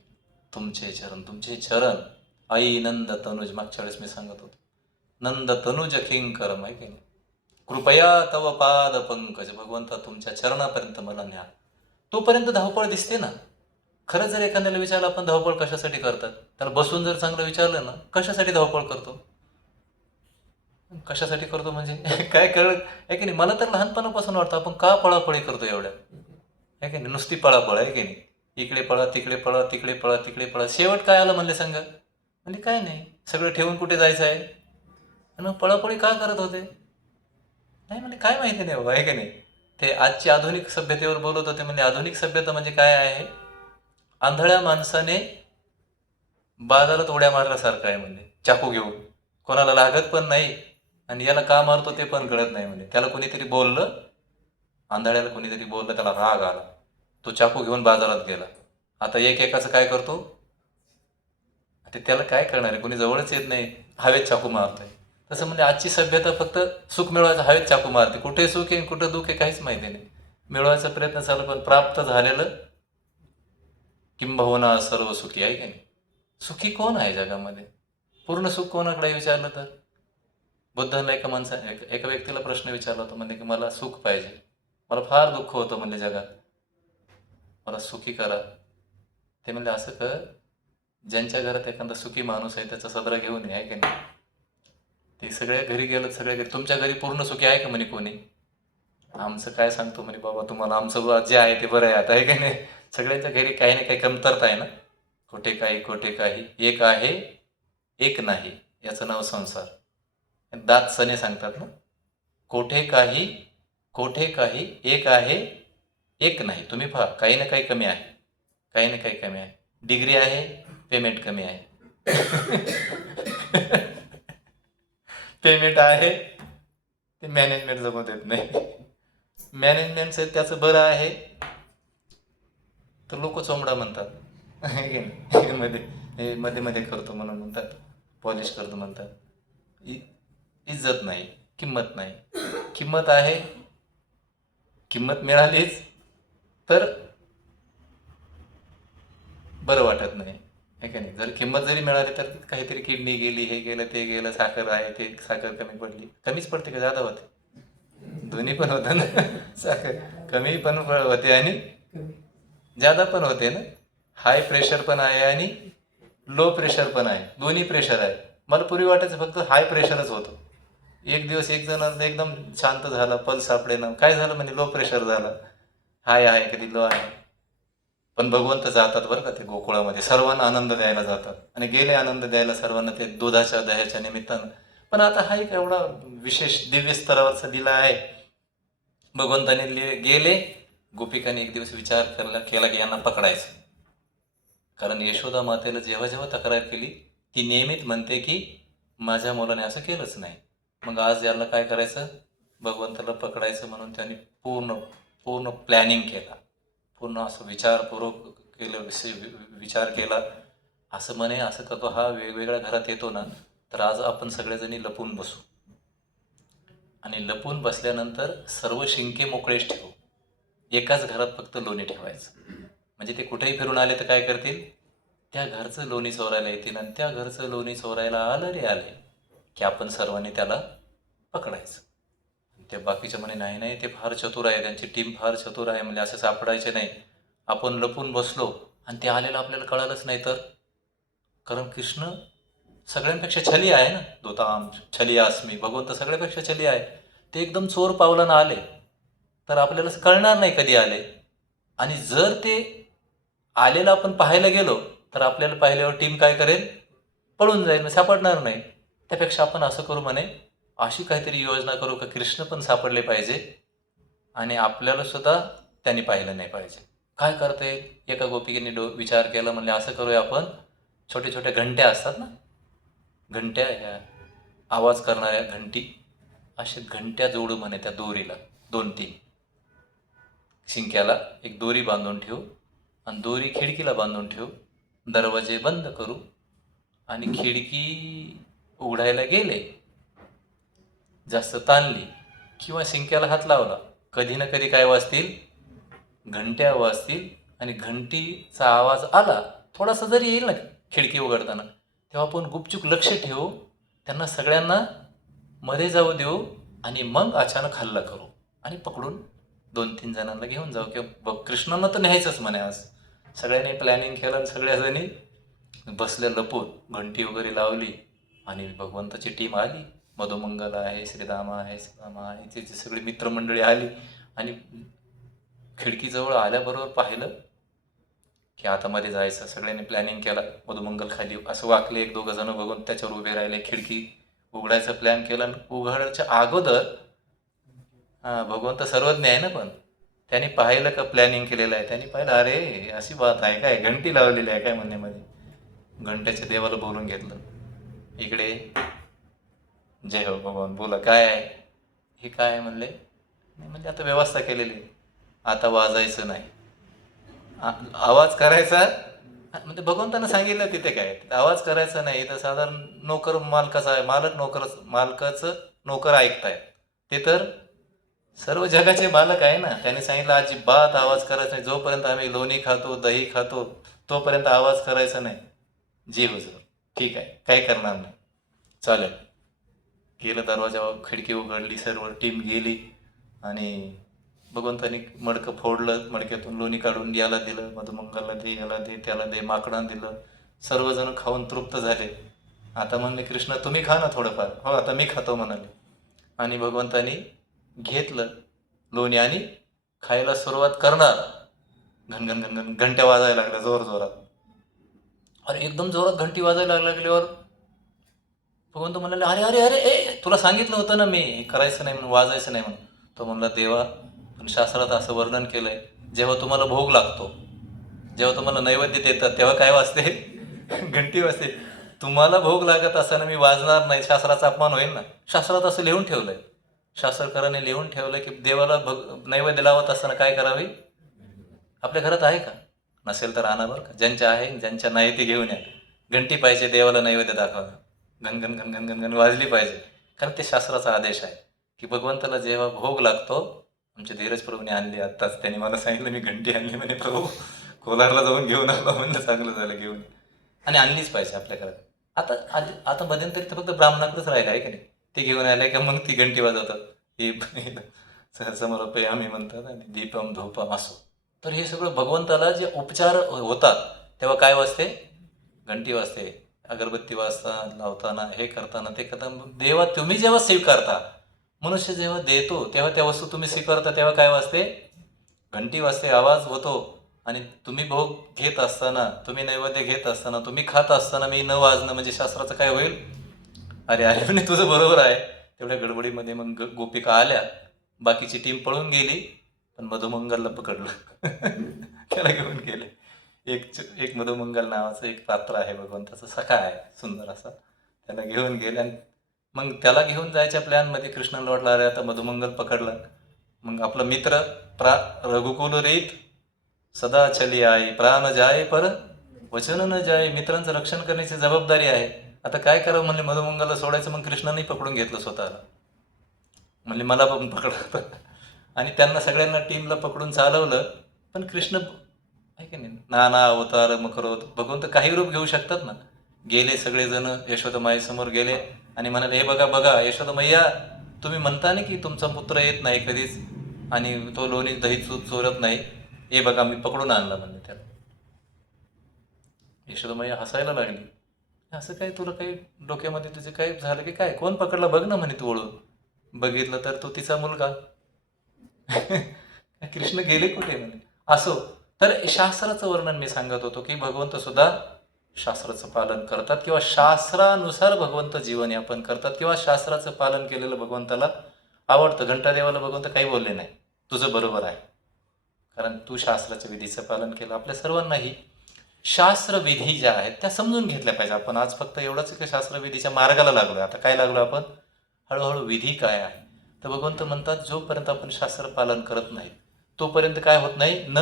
तुमचे चरण आई नंद तनुज. मागच्या वेळेस मी सांगत होतो, नंद तनुज किंकरम, आहे की नाही. कृपया तव पाद पंकज. भगवंता तुमच्या चरणापर्यंत मला न्या. तोपर्यंत धावपळ दिसते ना. खरंच जर एखाद्याला विचारलं आपण धावपळ कशासाठी करतात, त्याला बसून जर चांगलं विचारलं ना, कशासाठी धावपळ करतो, कशासाठी करतो म्हणजे काय कळत आहे की नाही. मला तर लहानपणापासून वाटतं आपण का पळापळी करतो एवढ्या, आहे की नाही. नुसती पळापळ, आहे की नाही. इकडे पळा, तिकडे पळा, तिकडे पळा, तिकडे पळा. शेवट काय आलं म्हणले सांगा. म्हणजे काय नाही, सगळं ठेवून कुठे जायचं आहे. आणि पळापळी का करत होते नाही म्हणजे काय माहिती नाही बाबा, आहे की नाही. ते आजची आधुनिक सभ्यतेवर बोलत होते. म्हणजे आधुनिक सभ्यता म्हणजे काय आहे, आंधळ्या माणसाने बाजारात उड्या मारल्यासारखं आहे. म्हणजे चाकू घेऊन कोणाला लागत पण नाही आणि याला का मारतो ते पण कळत नाही. म्हणजे त्याला कोणीतरी बोललं, आंधळ्याला कोणीतरी बोललं, त्याला राग आला, तो चाकू घेऊन बाजारात गेला. आता एकाचं काय करतो, आता त्याला काय करणार आहे, कोणी जवळच येत नाही, हवेत चाकू मारतोय. तसं म्हणजे आजची सभ्यता फक्त सुख मिळवायचं हवेत चाकू मारते. कुठे सुख आहे कुठं दुःख आहे काहीच माहिती नाही. मिळवायचा प्रयत्न चालू, पण प्राप्त झालेलं किंबहुना सर्व सुखी, आहे की नाही. सुखी कोण आहे जगामध्ये, पूर्ण सुख कोणाकडे विचारलं तर. बुद्धांना एका व्यक्तीला प्रश्न विचारला होता, म्हणजे की मला सुख पाहिजे, मला फार दुःख होतं म्हणजे जगात, मला सुखी करा. ते म्हणले असं कर, ज्यांच्या घरात एखादा सुखी माणूस आहे त्याचा सदरा घेऊन ये, आहे की नाही. ते सगळ्या घरी गेलं, सगळ्या घरी, तुमच्या घरी पूर्ण सुखी आहे का म्हणे कोणी. आमचं काय सांगतो म्हणे बाबा तुम्हाला, आमचं जे आहे ते बरं आहे आता, आहे की नाही. सगळ्यांच्या घरी काही ना काही कमतरता आहे ना. खोटे काही, एक आहे एक नाही, याचं नाव संसार. दात सने सांगतात ना, कोठे काही एक आहे एक नाही. तुम्ही पहा, काही ना काही कमी आहे, काही ना काही कमी आहे. डिग्री आहे, पेमेंट कमी आहे. पेमेंट आहे, ते मॅनेजमेंट जमू देत नाही. मॅनेजमेंटचं त्याचं बरं आहे तर लोक चोंबडा म्हणतात, मध्ये मध्ये मध्ये करतो म्हणून म्हणतात, पॉलिश करतो म्हणतात. इज्जत नाही, किंमत नाही. किंमत आहे, किंमत मिळालीच तर बरं वाटत नाही, आहे का नाही. जर किंमत जरी मिळाली तर काहीतरी किडनी गेली, हे गेलं, ते गेलं, साखर आहे, ते साखर कमी पडली. कमीच पडते का जादा होते, दोन्ही पण होतं ना. साखर कमी पण होते आणि जादा पण होते ना. हाय प्रेशर पण आहे आणि लो प्रेशर पण आहे, दोन्ही प्रेशर आहे. मला पूर्वी वाटायचं फक्त हाय प्रेशरच होतं. एक दिवस एक जण एकदम शांत झाला, पल्स सापडे ना, काय झालं म्हणजे लो प्रेशर झालं. हाय आहे कधी लो आहे. पण भगवंत जातात बरं का ते गोकुळामध्ये, सर्वांना आनंद द्यायला जातात आणि गेले आनंद द्यायला सर्वांना, ते दुधाच्या दह्याच्या निमित्तानं. पण आता हा एक एवढा विशेष दिव्य स्तरावरचा दिला आहे. भगवंताने गेले, गोपिकांनी एक दिवस विचार केला की यांना पकडायचं. कारण यशोदा मातेला जेव्हा जेव्हा तक्रार केली, ती नियमित म्हणते की माझ्या मुलाने असं केलंच नाही. मग आज याला काय करायचं, भगवंताला पकडायचं म्हणून त्यांनी पूर्ण पूर्ण प्लॅनिंग केला. पूर्ण असं विचारपूर्वक केलं, विचार केला. असं म्हणे, असं करतो हा वेगवेगळ्या घरात येतो ना, तर आज आपण सगळेजणी लपून बसू आणि लपून बसल्यानंतर सर्व शिंके मोकळेच ठेवू. एकाच घरात फक्त लोणी ठेवायचं, म्हणजे ते कुठेही फिरून आले तर काय करतील, त्या घरचं लोणी चोरायला येतील. आणि त्या घरचं लोणी चोरायला आलं रे आले की आपण सर्वांनी त्याला पकडायचं. ते बाकीच्या म्हणे नाही नाही, ते फार चतुर आहे, त्यांची टीम फार चतुर आहे, म्हणजे असं सापडायचे नाही. आपण लपून बसलो आणि ते आलेलं आपल्याला कळालंच नाही तर. कारण कृष्ण सगळ्यांपेक्षा छली आहे ना, दोताम छली अस्मी, भगवंत सगळ्यापेक्षा छली आहे. ते एकदम चोर पावलानं आले तर आपल्याला कळणार नाही कधी आले. आणि जर ते आलेलं आपण पाहायला गेलो तर आपल्याला पाहिल्यावर टीम काय करेल, पळून जाईल, सापडणार नाही. त्यापेक्षा आपण असं करू म्हणे, अशी काहीतरी योजना करू का कृष्ण पण सापडले पाहिजे आणि आपल्याला सुद्धा त्यांनी पाहिलं नाही पाहिजे. काय करता येईल, एका गोपिकेने विचार केला. म्हणले असं करूया आपण, छोटे छोटे घंट्या असतात ना, घंट्या, ह्या आवाज करणाऱ्या घंटी, अशा घंट्या जोडू म्हणे त्या दोरीला, 2-3 शिंक्याला एक दोरी बांधून ठेवू आणि दोरी खिडकीला बांधून ठेवू. दरवाजे बंद करू आणि खिडकी उघडायला गेले, जास्त ताणली किंवा शिंक्याला हात लावला, कधी ना कधी काय वाजतील, घंट्या वाजतील. आणि घंटीचा आवाज आला थोडासा जरी येईल ना खिडकी उघडताना, तेव्हा आपण गुपचूप लक्ष ठेवू, त्यांना सगळ्यांना मध्ये जाऊ देऊ आणि मग अचानक हल्ला करू आणि पकडून 2-3 जणांना घेऊन जाऊ. किंवा कृष्णांना तर न्यायचंच म्हणे आज. सगळ्यांनी प्लॅनिंग केलं आणि सगळ्याजणी बसल्या लपून, घंटी वगैरे लावली आणि भगवंताची टीम आली. मधुमंगल आहे, श्रीरामा आहे, श्रीरामा आहे, तिची सगळी मित्रमंडळी आली आणि खिडकीजवळ आल्याबरोबर पाहिलं की आता मध्ये जायचं. सगळ्यांनी प्लॅनिंग केला. मधुमंगल खाली असं वाकले, 1-2 जण बघून त्याच्यावर उभे राहिले. खिडकी उघडायचा प्लॅन केला. उघडायच्या अगोदर भगवंत सर्वज्ञ आहे ना, पण त्यांनी पाहिलं का प्लॅनिंग केलेलं आहे. त्यांनी पाहिलं, अरे अशी बात आहे काय, घंटी लावलेली आहे काय म्हणण्यामध्ये. घंट्याच्या देवाला बोलून घेतलं, इकडे जय हो भगवान, बोला काय आहे हे, काय आहे म्हणले. म्हणजे आता व्यवस्था केलेली आहे, आता वाजायचं नाही, आवाज करायचा. म्हणजे भगवंतानं सांगितलं तिथे काय आवाज करायचा नाही. तर साधारण नोकर मालकाचा आहे, मालकाचं नोकर ऐकतायत, ते तर सर्व जगाचे मालक आहे ना. त्याने सांगितलं अजिबात आवाज करायचा नाही, जोपर्यंत आम्ही लोणी खातो, दही खातो, तोपर्यंत आवाज करायचा नाही. जीव जर ठीक आहे, काही करणार नाही, चालेल. गेलं, दरवाजा खिडकी उघडली, सर्व टीम गेली आणि भगवंतानी मडकं फोडलं, मडक्यातून लोणी काढून याला दिलं, मधुमंगलला दे, याला दे, त्याला दे, माकडांना दिलं. सर्वजण खाऊन तृप्त झाले. आता म्हणले कृष्ण तुम्ही खा ना थोडंफार. हो आता मी खातो म्हणाले. आणि भगवंतानी घेतलं लोणी आणि खायला सुरुवात करणार. घनघन घनघन घंट्या वाजायला लागल्या जोर जोरात. अरे एकदम जोरात घंटी वाजायला लागल्यावर भगवंत म्हणाले, अरे अरे अरे ए, तुला सांगितलं होतं ना मी करायचं नाही म्हणून, वाजायचं नाही म्हणून. तो म्हणला, देवा पण शास्त्रात असं वर्णन केलंय, जेव्हा तुम्हाला भोग लागतो, जेव्हा तुम्हाला नैवेद्य देतात, तेव्हा काय वाजते, घंटी वाजते. तुम्हाला भोग लागत असताना मी वाजणार नाही, शास्त्राचा अपमान होईल ना. शास्त्रात असं लिहून ठेवलंय, शास्त्रकाराने लिहून ठेवलंय की देवाला नैवेद्य लावत असताना काय करावे. आपल्या घरात आहे का, नसेल तर आणा बरं का. ज्यांच्या आहे, ज्यांच्या नाही ते घेऊन या. घंटी पाहिजे देवाला नैवेद्य दाखवा, घनघन घनघन घनघन वाजली पाहिजे. कारण ते शास्त्राचा आदेश आहे की भगवंताला जेव्हा भोग लागतो. आमच्या धीरज प्रभूने आणली आत्ताच, त्यांनी मला सांगितलं मी घंटी आणली म्हणे प्रभू, कोलारला जाऊन घेऊन आलो म्हणलं, चांगलं झालं घेऊन. आणि आणलीच पाहिजे आपल्या घरात. आता मध्यंतरी तर फक्त ब्राह्मणाकडेच राहिलं आहे की नाही, ते घेऊन आलंय का मग ती घंटी वाजवतात. हे सहसमरोपे आम्ही म्हणतात आणि दीपम धूपम असो. तर हे सगळं भगवंताला जे उपचार होतात तेव्हा काय वाजते, घंटी वाजते. अगरबत्ती वाजता, लावताना, हे करताना, ते करताना. देवा तुम्ही जेव्हा स्वीकारता, मनुष्य जेव्हा देतो तेव्हा त्या वस्तू तुम्ही स्वीकारता, तेव्हा काय वाजते, घंटी वाजते, आवाज होतो. आणि तुम्ही भोग घेत असताना, तुम्ही नैवेद्य घेत असताना, तुम्ही खात असताना मी न वाजणं म्हणजे शास्त्राचं काय होईल. अरे अरे म्हणजे तुझं बरोबर आहे. तेवढ्या गडबडीमध्ये मग गोपिका आल्या, बाकीची टीम पळून गेली, पण मधुमंगलला पकडलं त्याला घेऊन गेले. एक मधुमंगल नावाचं एक पात्र आहे, भगवंताचं सखा आहे सुंदर असा, त्याला घेऊन गेले. आणि मग त्याला घेऊन जायच्या प्लॅनमध्ये कृष्णाला वाटलं अरे आता मधुमंगल पकडला. मग आपला मित्र रघुकुल रीत सदा चली आई, प्राण जाय पर वचन न जाय. मित्रांचं रक्षण करण्याची जबाबदारी आहे. आता काय करावं म्हणले, मधुमंगलला सोडायचं. मग कृष्णाने पकडून घेतलं स्वतःला, म्हणले मला पण पकडा. आणि त्यांना सगळ्यांना टीमला पकडून चालवलं. पण कृष्ण आहे की नाही, नाना अवतार मकरोत, भगवंत काही रूप घेऊ शकतात ना. गेले सगळेजण यशोदामाईसमोर गेले आणि म्हणाले, हे बघा बघा यशोदामय्या, तुम्ही म्हणता ना की तुमचा पुत्र येत नाही कधीच आणि तो लोणी दही चोरत नाही, हे बघा मी पकडून आणला म्हणले त्याला. यशोदामय्या हसायला लागली, असं काय तुला काही डोक्यामध्ये तुझे काय झालं की काय, कोण पकडला बघ ना म्हणे तू ओळून. बघितलं तर तो तिचा मुलगा. कृष्ण गेले कुठे म्हणे. असो, तर शास्त्राचं वर्णन मी सांगत होतो की भगवंत सुद्धा शास्त्राचं पालन करतात किंवा शास्त्रानुसार भगवंत जीवन यापन करतात किंवा शास्त्राचं पालन केलेलं भगवंताला आवडतं. घंटादेवाला भगवंत काही बोलले नाही, तुझं बरोबर आहे, कारण तू शास्त्राच्या विधीचं पालन केलं. आपल्या सर्वांनाही शास्त्रविधी ज्या आहेत त्या समजून घेतल्या पाहिजे. आपण आज फक्त एवढंच की शास्त्रविधीच्या मार्गाला लागलो. आता काय लागलो आपण, हळूहळू विधी काय आहे. तर भगवंत म्हणतात जोपर्यंत आपण शास्त्र पालन करत नाही तोपर्यंत काय होत नाही, न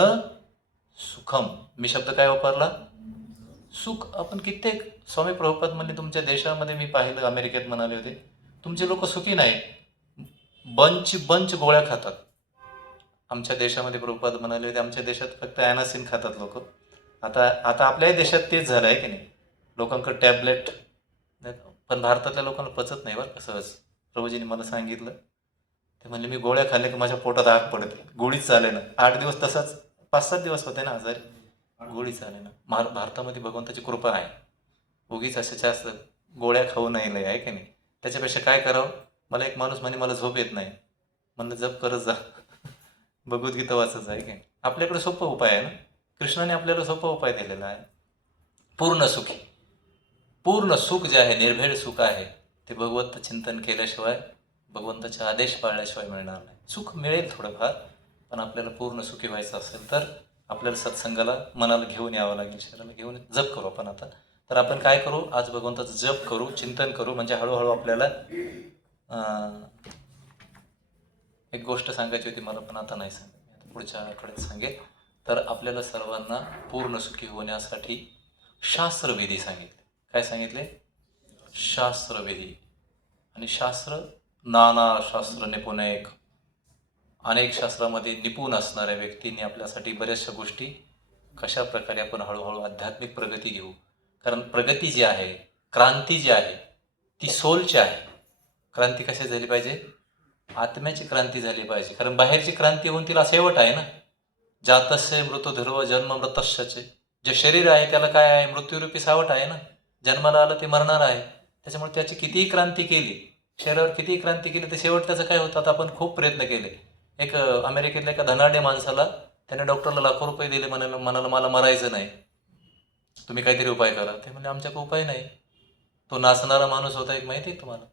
सुखम. मी शब्द काय वापरला, सुख आपण कित्येक स्वामी प्रभुपाद म्हणले तुमच्या देशामध्ये मी पाहिलं, अमेरिकेत म्हणाले होते, तुमचे लोक सुखी नाहीत, बंच गोळ्या खातात. आमच्या देशामध्ये प्रभुपाद म्हणाले होते आमच्या देशात फक्त ॲनासिन खातात लोक. आता आता आपल्याही देशात तेच झालं आहे की नाही, लोकांकडे टॅबलेट. पण भारतातल्या लोकांना पचत नाही बरं का सहज. प्रभूजीने मला सांगितलं, ते म्हणले मी गोळ्या खाल्ल्या की माझ्या पोटात आग पडते, गोळीच चाले ना. 8 दिवस तसाच, 5-7 दिवस होते ना आजारी, गोळीच चाले ना. भारतामध्ये भगवंताची कृपा आहे, उगीच असे जास्त गोळ्या खाऊ नाही आहे की नाही. त्याच्यापेक्षा काय करावं, मला एक माणूस म्हणे मला झोप येत नाही, म्हणलं जप करत जा, भगवद्गीता वाचत आहे की नाही. आपल्याकडे सोपा उपाय आहे ना, कृष्णाने आपल्याला सोपा उपाय दिलेला आहे. पूर्ण सुखी, पूर्ण सुख जे आहे, निर्भेळ सुख आहे, ते भगवंत चिंतन केल्याशिवाय, भगवंताचे आदेश पाळल्याशिवाय मिळणार नाही. सुख मिळेल थोडंफार, पण आपल्याला पूर्ण सुखी व्हायचं असेल तर आपल्याला सत्संगाला मनाला घेऊन यावं लागेल, शरीराला घेऊन जप करू आपण. आता तर आपण काय करू, आज भगवंताचं जप करू, चिंतन करू, म्हणजे हळूहळू आपल्याला एक गोष्ट सांगायची होती मला, पण आता नाही सांगत, आता पुढच्या आठवड्यात सांगेल. तर आपल्याला सर्वांना पूर्ण सुखी होण्यासाठी शास्त्रविधी सांगितले. काय सांगितले? शास्त्रविधी. आणि शास्त्र, नाना शास्त्र निपुण, अनेक शास्त्रामध्ये निपुण असणाऱ्या व्यक्तींनी आपल्यासाठी बऱ्याचशा गोष्टी, कशा प्रकारे आपण हळूहळू आध्यात्मिक प्रगती घेऊ. कारण प्रगती जी आहे, क्रांती जी आहे, ती सोलची आहे. क्रांती कशी झाली पाहिजे? आत्म्याची क्रांती झाली पाहिजे. कारण बाहेरची क्रांती होऊन तिला शेवट आहे ना. जातस्य मृत्युधर्व जन्म मृतश्यचे. जे शरीर आहे त्याला काय आहे? मृत्यूरूपी सावट आहे ना. जन्माला आलं ते मरणार आहे. त्याच्यामुळे त्याची कितीही क्रांती केली, शरीरावर कितीही क्रांती केली, तर शेवट त्याचं काय होतं? आता आपण खूप प्रयत्न केले. एक अमेरिकेतल्या एका धनाढ्य माणसाला, त्याने डॉक्टरला लाखो रुपये दिले, म्हणाला मला मरायचं नाही, तुम्ही काहीतरी उपाय करा. ते म्हणजे आमच्याकडे उपाय नाही. तो नाचणारा माणूस होता एक, माहिती आहे तुम्हाला?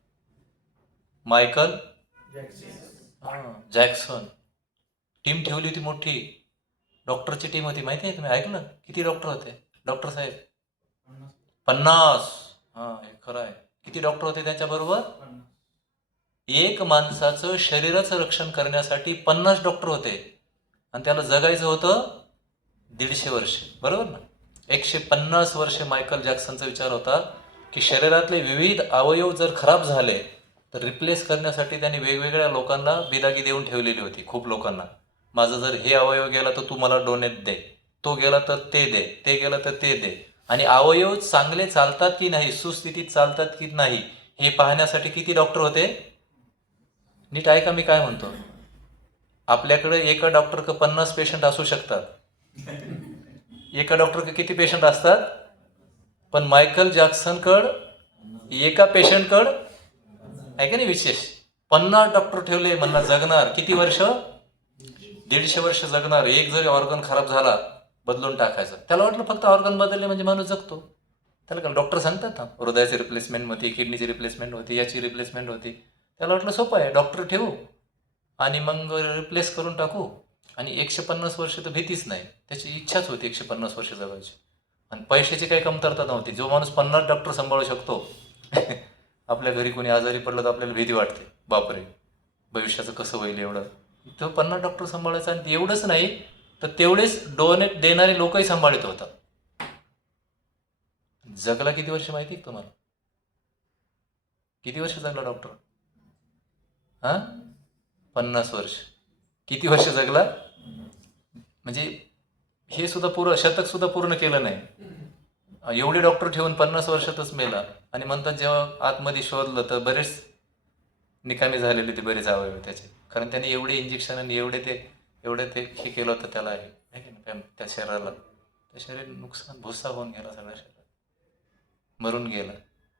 Michael Jackson. टीम ठेवली होती मोठी, डॉक्टरची टीम होती, माहिती आहे? तुम्ही ऐकलं? किती डॉक्टर होते? डॉक्टर साहेब 50. हां, हे खरं आहे. किती डॉक्टर होते त्याच्याबरोबर? एक माणसाचं शरीराचं रक्षण करण्यासाठी 50 डॉक्टर होते, आणि त्याला जगायचं होतं 150 वर्ष, बरोबर ना? 150 वर्षे मायकल जॅक्सनचा विचार होता की शरीरातले विविध अवयव जर खराब झाले तर रिप्लेस करण्यासाठी त्यांनी वेगवेगळ्या लोकांना बिदागी देऊन ठेवलेली होती, खूप लोकांना. माझं जर हे अवयव गेला तर तू मला डोनेट दे, तो गेला तर ते दे, ते गेला तर ते दे. आणि अवयव चांगले चालतात की नाही, सुस्थितीत चालतात की नाही, हे पाहण्यासाठी किती डॉक्टर होते? नीट ऐका मी काय म्हणतो. आपल्याकडे एका डॉक्टरकडे 50 पेशंट असू शकतात, एका डॉक्टरकडे किती पेशंट असतात? पण मायकल जॅक्सनकडं एका पेशंटकडं आहे का नाही विशेष, 50 डॉक्टर ठेवले. म्हणणार जगणार किती वर्ष? 150 वर्ष जगणार. एक जरी ऑर्गन खराब झाला बदलून टाकायचं. त्याला वाटलं फक्त ऑर्गन बदलले म्हणजे माणूस जगतो. त्याला काय डॉक्टर सांगतात ना, हृदयाची रिप्लेसमेंट होती, किडनीची रिप्लेसमेंट होती, याची रिप्लेसमेंट होती. त्याला वाटलं सोपं आहे, डॉक्टर ठेवू आणि मग रिप्लेस करून टाकू. आणि 150 वर्ष तर भीतीच नाही, त्याची इच्छाच होती 150 वर्ष जगायची. आणि पैशाची काही कमतरता नव्हती. जो माणूस 50 डॉक्टर सांभाळू शकतो आपल्या घरी कोणी आजारी पडलं तर आपल्याला भीती वाटते, बापरे भविष्याचं कसं होईल एवढं. तो 50 डॉक्टर सांभाळायचा. आणि एवढंच नाही तर तेवढेच डोनेट देणारे लोकही सांभाळत होता. जगला किती वर्ष माहिती आहे तुम्हाला? किती वर्ष जगला डॉक्टर? 50 वर्ष. किती वर्ष जगला? म्हणजे हे सुद्धा पूर्ण शतक सुद्धा पूर्ण केलं नाही. एवढे डॉक्टर ठेवून 50 वर्षातच मेला. आणि म्हणतात जेव्हा आतमध्ये शोधलं तर बरेच निकामी झालेले ते बरेच अवयव त्याचे. कारण त्याने एवढे इंजेक्शन आणि एवढे ते हे केलं होतं त्याला, आहे की नाही, त्या शरीराला. त्या शरीर नुकसान, भुसा होऊन गेला सगळ्या शरीरात, मरून गेला.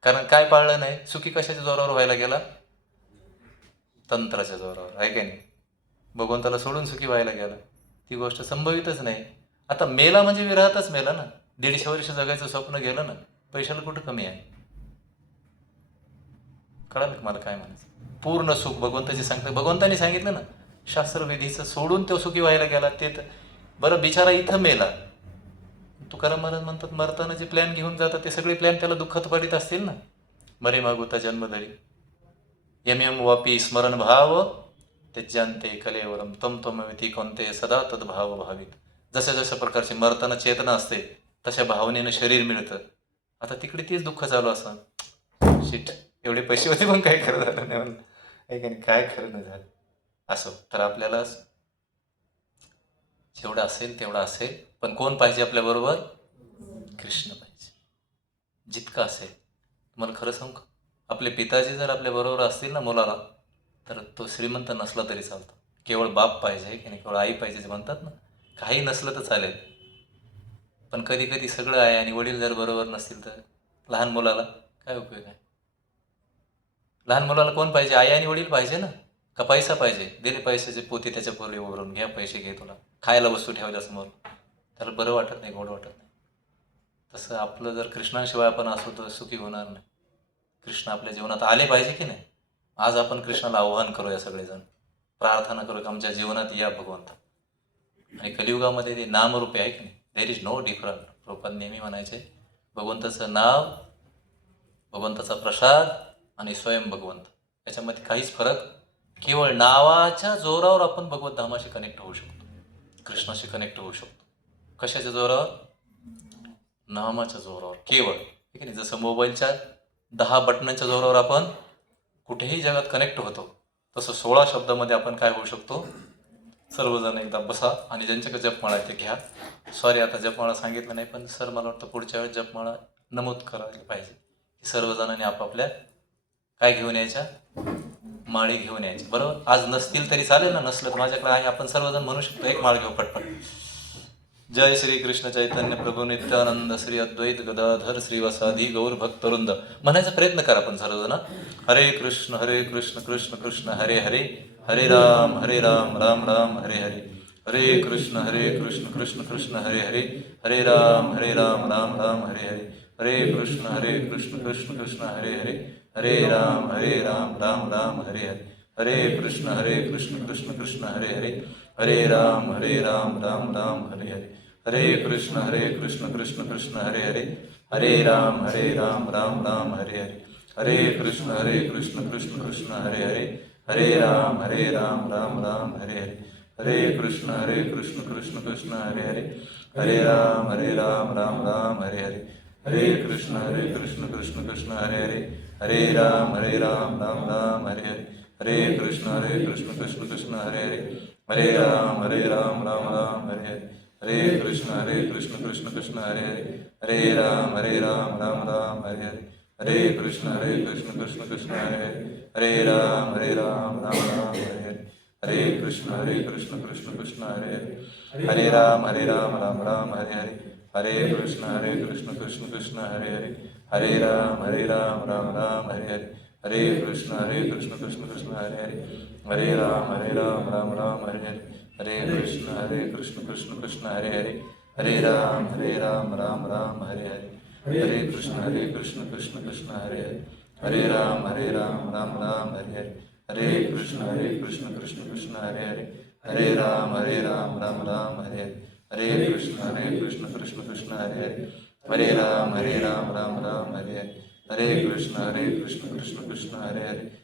कारण काय पाळलं नाही? सुखी कशाच्या जोरावर व्हायला गेला? तंत्राच्या जोरावर, आहे की नाही? भगवंताला सोडून सुखी व्हायला गेला. ती गोष्ट संभवितच नाही. आता मेला म्हणजे विरहातच मेला ना. 150 वर्ष जगायचं स्वप्न गेलं ना. पैशाला कुठं कमी आहे? कळालं का मला काय म्हणायचं? पूर्ण सुख भगवंताची सांगते. भगवंतानी सांगितलं ना, शास्त्रविधीचं सोडून तो सुखी व्हायला गेला. ते तर बरं, बिचारा इथं मेला. तुकाराम महाराज म्हणतात मरताना जे प्लॅन घेऊन जातात ते सगळे प्लॅन त्याला दुःखात पडित असतील ना. मरे मागुता जन्मधरी यम वापी स्मरण भाव त्यज्यांते कलेवरम तम तमविती कोणते सदा तद्भाव भावित. जशा जशा प्रकारची मरताना चेतना असते तशा भावनेनं शरीर मिळतं. आता तिकडे तेच दुःख चालू असं, शिट एवढे पैसे होते पण काय खरं झालं नाही म्हणून, आहे का नाही, काय खरं नाही झालं असं. तर आपल्याला जेवढं असेल तेवढं असेल, पण कोण पाहिजे आपल्याबरोबर? कृष्ण पाहिजे. जितकं असेल. तुम्हाला खरं सांगू का, आपले पिताजी जर आपल्याबरोबर असतील ना मुलाला, तर तो श्रीमंत नसला तरी चालतो. केवळ बाप पाहिजे की नाही, केवळ आई पाहिजे जे म्हणतात ना, काही नसलं तर चालेल. पण कधी कधी सगळं आहे आणि वडील जर बरोबर नसतील तर लहान मुलाला काय उपयोग आहे? लहान मुलाला कोण पाहिजे? आई आणि वडील पाहिजे ना. का पैसा पाहिजे? दिले पैशाचे पोते त्याच्या पोरीवरून, घ्या पैसे, घे तुला खायला वस्तू ठेवल्यासमोर, त्याला बरं वाटत नाही, गोड वाटत नाही. तसं आपलं जर कृष्णाशिवाय आपण असू तर सुखी होणार नाही. कृष्ण आपल्या जीवनात आले पाहिजे की नाही. आज आपण कृष्णाला आव्हान करूया सगळेजण, प्रार्थना करू की आमच्या जीवनात या भगवंता. आणि कलियुगामध्ये ते नामरूपे आहे की नाही, there is no different. Prabhupad नेहमी म्हणायचे, भगवंताचं नाव, भगवंताचा प्रसाद आणि स्वयं भगवंत, याच्यामध्ये काहीच फरक. केवळ नावाच्या जोरावर आपण भगवत धामाशी कनेक्ट होऊ शकतो, कृष्णाशी कनेक्ट होऊ शकतो. कशाच्या जोरावर? नामाच्या जोरावर केवळ, ठीक आहे. जसं मोबाईलच्या 10 बटनांच्या जोरावर आपण कुठेही जगात कनेक्ट होतो, तसं 16 शब्दामध्ये आपण काय होऊ शकतो? सर्वजण एकदा बसा आणि ज्यांच्याकडे जपमाळा आहे ते घ्या. सॉरी, आता जपमाळा सांगितलं नाही, पण सर मला वाटतं पुढच्या वेळेस जपमाळा नमूद करायला पाहिजे की सर्वजणांनी आपापल्या काय घेऊन यायच्या? माळी घेऊन यायची. बरोबर, आज नसतील तरी चालेल ना, नसलं तर माझ्याकडे आहे, आपण सर्वजण म्हणू शकतो एक माळ घेऊ पटपट. जय श्री कृष्ण चैतन्य प्रभू नित्यानंद श्री अद्वैत गदाधर श्रीवासादि गौर भक्तवृंद म्हणायचा प्रयत्न करा आपण सर्वजण. हरे कृष्ण कृष्ण कृष्ण हरे हरे, हरे राम राम राम हरे हरे, हरे कृष्ण कृष्ण कृष्ण हरे हरे, हरे राम राम राम हरे हरे, हरे कृष्ण कृष्ण कृष्ण हरे हरे, हरे राम राम राम हरे हरे, हरे कृष्ण कृष्ण कृष्ण हरे हरे, हरे राम राम राम हरे हरे, हरे कृष्ण कृष्ण कृष्ण हरे हरे, हरे राम राम राम हरे हरे, हरे कृष्ण कृष्ण कृष्ण हरे हरे, हरे राम राम राम हरे हरे, हरे कृष्ण कृष्ण कृष्ण हरे हरे, हरे राम राम राम हरे हरे, हरे कृष्ण कृष्ण कृष्ण हरे हरे, हरे राम राम राम हरे हरे, हरे कृष्ण कृष्ण कृष्ण हरे हरे, हरे राम राम राम हरे हरे, हरे कृष्ण कृष्ण कृष्ण हरे हरे, हरे राम राम राम हरे हरे, हरे कृष्ण कृष्ण कृष्ण हरे हरे, हरे राम राम राम हरे हरे, हरे कृष्ण कृष्ण कृष्ण हरे हरे, हरे राम राम राम हरे हरे, हरे कृष्ण कृष्ण कृष्ण हरे हरे, हरे राम राम राम हरे हरे, हरे कृष्ण कृष्ण कृष्ण हरे हरे, हरे राम राम राम हरे हरे, हरे कृष्ण कृष्ण कृष्ण हरे हरे, हरे राम राम राम हरे हरे, हरे कृष्ण कृष्ण कृष्ण हरे हरे, हरे राम राम राम हरे हरे, हरे कृष्ण कृष्ण कृष्ण हरे हरे, हरे राम राम राम हरे हरे, हरे कृष्ण कृष्ण कृष्ण हरे हरे, हरे राम राम राम हरे हरे, हरे कृष्ण कृष्ण कृष्ण हरे हरे, हरे राम राम राम हरे हरे, हरे कृष्ण कृष्ण कृष्ण हरे हरे, हरे राम राम राम हरे हरे, हरे कृष्ण कृष्ण कृष्ण हरे हरे,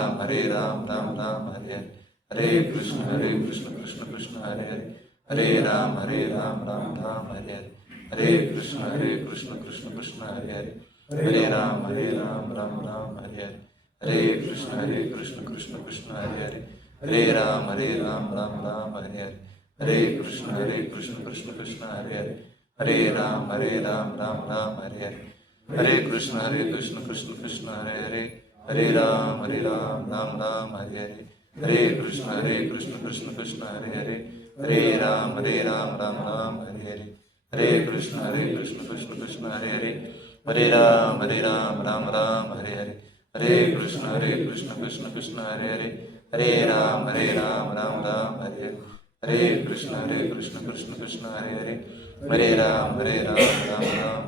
हरे राम राम राम हरे हरे, हरे कृष्ण कृष्ण कृष्ण हरे हरे, हरे राम राम राम हरे हरे, हरे कृष्ण कृष्ण कृष्ण हरे हरे, हरे राम राम राम हरे हरे, हरे कृष्ण कृष्ण कृष्ण हरे हरे, हरे राम राम राम हरे हरे, हरे कृष्ण कृष्ण कृष्ण हरे हरे, हरे राम राम राम हरे हरे, हरे कृष्ण कृष्ण कृष्ण हरे हरे, हरे राम राम राम हरे हरे, हरे कृष्ण कृष्ण कृष्ण हरे हरे, हरे राम राम राम हरे हरे, हरे कृष्ण कृष्ण कृष्ण हरे हरे, हरे राम राम राम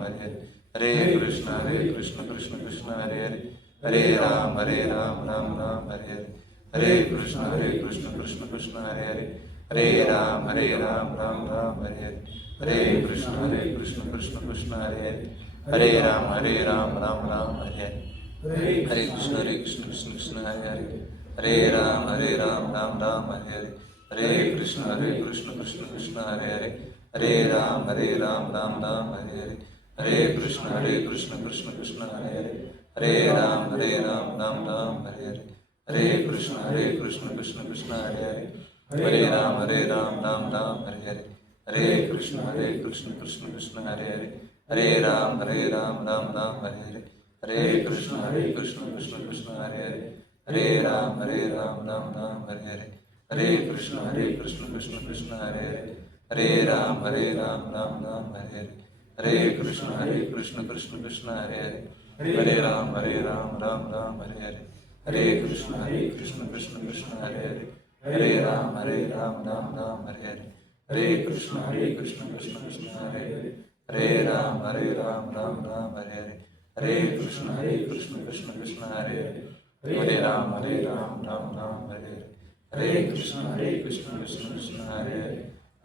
हरे हरे, हरे कृष्ण कृष्ण कृष्ण हरे हरे, हरे राम राम राम हरे हरे, हरे कृष्ण कृष्ण कृष्ण हरे हरे, हरे राम राम राम हरे हरे, हरे कृष्ण कृष्ण कृष्ण हरे हरे, हरे राम राम हरे हरे, हरे कृष्ण कृष्ण कृष्ण हरे हरे, हरे राम राम राम हरे हरे, हरे कृष्ण कृष्ण कृष्ण हरे हरे, हरे राम राम राम हरे हरे, हरे कृष्ण कृष्ण कृष्ण हरे हरे, हरे राम राम राम हरे हरे, हरे कृष्ण कृष्ण कृष्ण हरे हरे, हरे राम राम राम हरे हरे, हरे कृष्ण कृष्ण कृष्ण हरे हरे, हरे राम राम राम हरे हरे, हरे कृष्ण कृष्ण कृष्ण हरे हरे, हरे राम राम राम हरे हरे, हरे कृष्ण कृष्ण कृष्ण हरे हरे, हरे राम राम राम हरे हरे, हरे कृष्ण कृष्ण कृष्ण हरे हरे, हरे राम राम राम हरे हरे, हरे कृष्ण कृष्ण कृष्ण हरे हरे, हरे राम राम राम हरे हरे, हरे कृष्ण कृष्ण कृष्ण हरे हरे, हरे राम राम राम हरे हरे, हरे कृष्ण कृष्ण कृष्ण हरे हरे, हरे राम राम राम हरे हरे, हरे कृष्ण कृष्ण कृष्ण हरे हरे, हरे राम राम राम हरे हरे, हरे कृष्ण कृष्ण कृष्ण हरे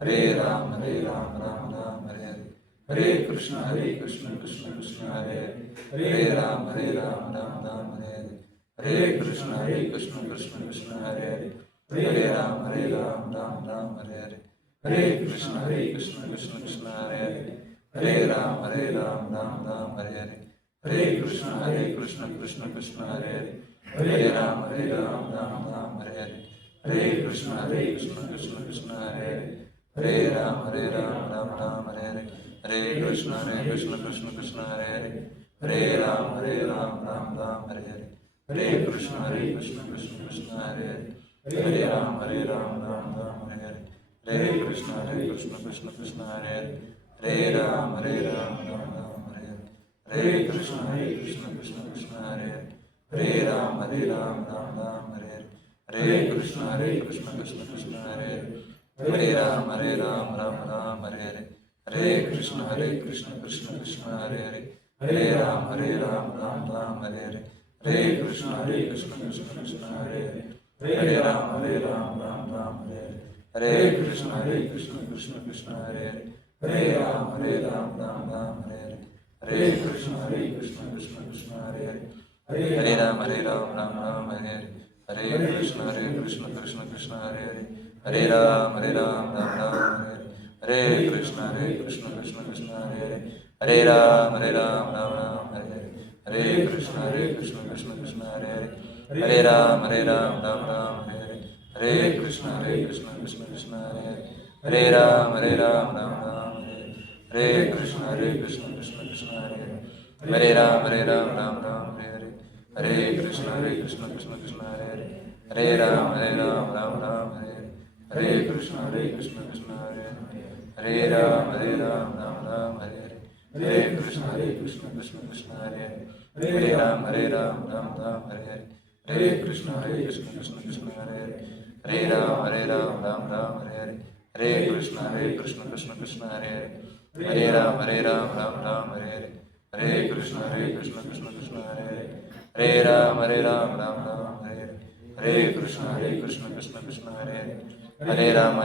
हरे, हरे राम राम राम हरे हरे, हरे कृष्ण कृष्ण कृष्ण हरे हरे, हरे राम राम राम हरे हरे, हरे कृष्ण कृष्ण कृष्ण हरे हरे, हरे राम राम राम हरे हरे, हरे कृष्ण कृष्ण कृष्ण हरे हरे, हरे राम राम राम हरे हरे, हरे कृष्ण कृष्ण कृष्ण हरे हरे, हरे राम राम राम हरे हरे, हरे कृष्ण कृष्ण कृष्ण हरे हरे, हरे राम राम राम हरे हरे, हरे कृष्ण कृष्ण कृष्ण हरे हरे, हरे राम राम राम हरे हरे, हरे कृष्ण कृष्ण कृष्ण हरे हरे, हरे राम राम राम हरे हरे, हरे कृष्ण कृष्ण कृष्ण हरे हरे, हरे राम राम राम हरे हरे, हरे कृष्ण कृष्ण कृष्ण हरे हरे, हरे राम राम राम हरे हरे, हरे कृष्ण कृष्ण कृष्ण हरे हरे, हरे राम राम राम हरे हरे, हरे कृष्ण कृष्ण कृष्ण कृष्ण हरे हरे, हरे राम राम हरे हरे, हरे कृष्ण कृष्ण कृष्ण हरे हरे, हरे राम राम हरे हरे, हरे कृष्ण कृष्ण कृष्ण हरे हरे, हरे राम राम हरे हरे, हरे कृष्ण कृष्ण कृष्ण हरे हरे, हरे राम राम हरे हरे, हरे कृष्ण कृष्ण कृष्ण हरे हरे, हरे राम राम हरे हरे, हरे कृष्ण कृष्ण कृष्ण हरे हरे, हरे राम राम हरे हरे, हरे कृष्ण कृष्ण कृष्ण हरे हरे, हरे राम राम हरे हरे, हरे कृष्ण कृष्ण कृष्ण हरे हरे, हरे राम राम हरे हरे, हरे कृष्ण कृष्ण कृष्ण हरे हरे, हरे राम राम हरे हरे, हरे कृष्ण कृष्ण हरे हरे, हरे राम राम हरे हरे, हरे कृष्ण कृष्ण कृष्ण हरे हरे, हरे राम राम हरे हरे, हरे कृष्ण कृष्ण कृष्ण हरे हरे, हरे राम राम हरे हरे, हरे कृष्ण कृष्ण कृष्ण हरे हरे, हरे राम राम हरे हरे, हरे कृष्ण कृष्ण कृष्ण हरे हरे, हरे राम राम हरे हरे, हरे कृष्ण कृष्ण कृष्ण हरे हरे, हरे राम राम हरे हरे, हरे कृष्ण कृष्ण कृष्ण हरे हरे, हरे राम राम राम हरे हरे, हरे कृष्ण कृष्ण कृष्ण हरे हरे, हरे राम राम हरे हरे, हरे कृष्ण कृष्ण कृष्ण हरे हरे, हरे राम राम हरे हरे, हरे कृष्ण कृष्ण कृष्ण हरे हरे, हरे राम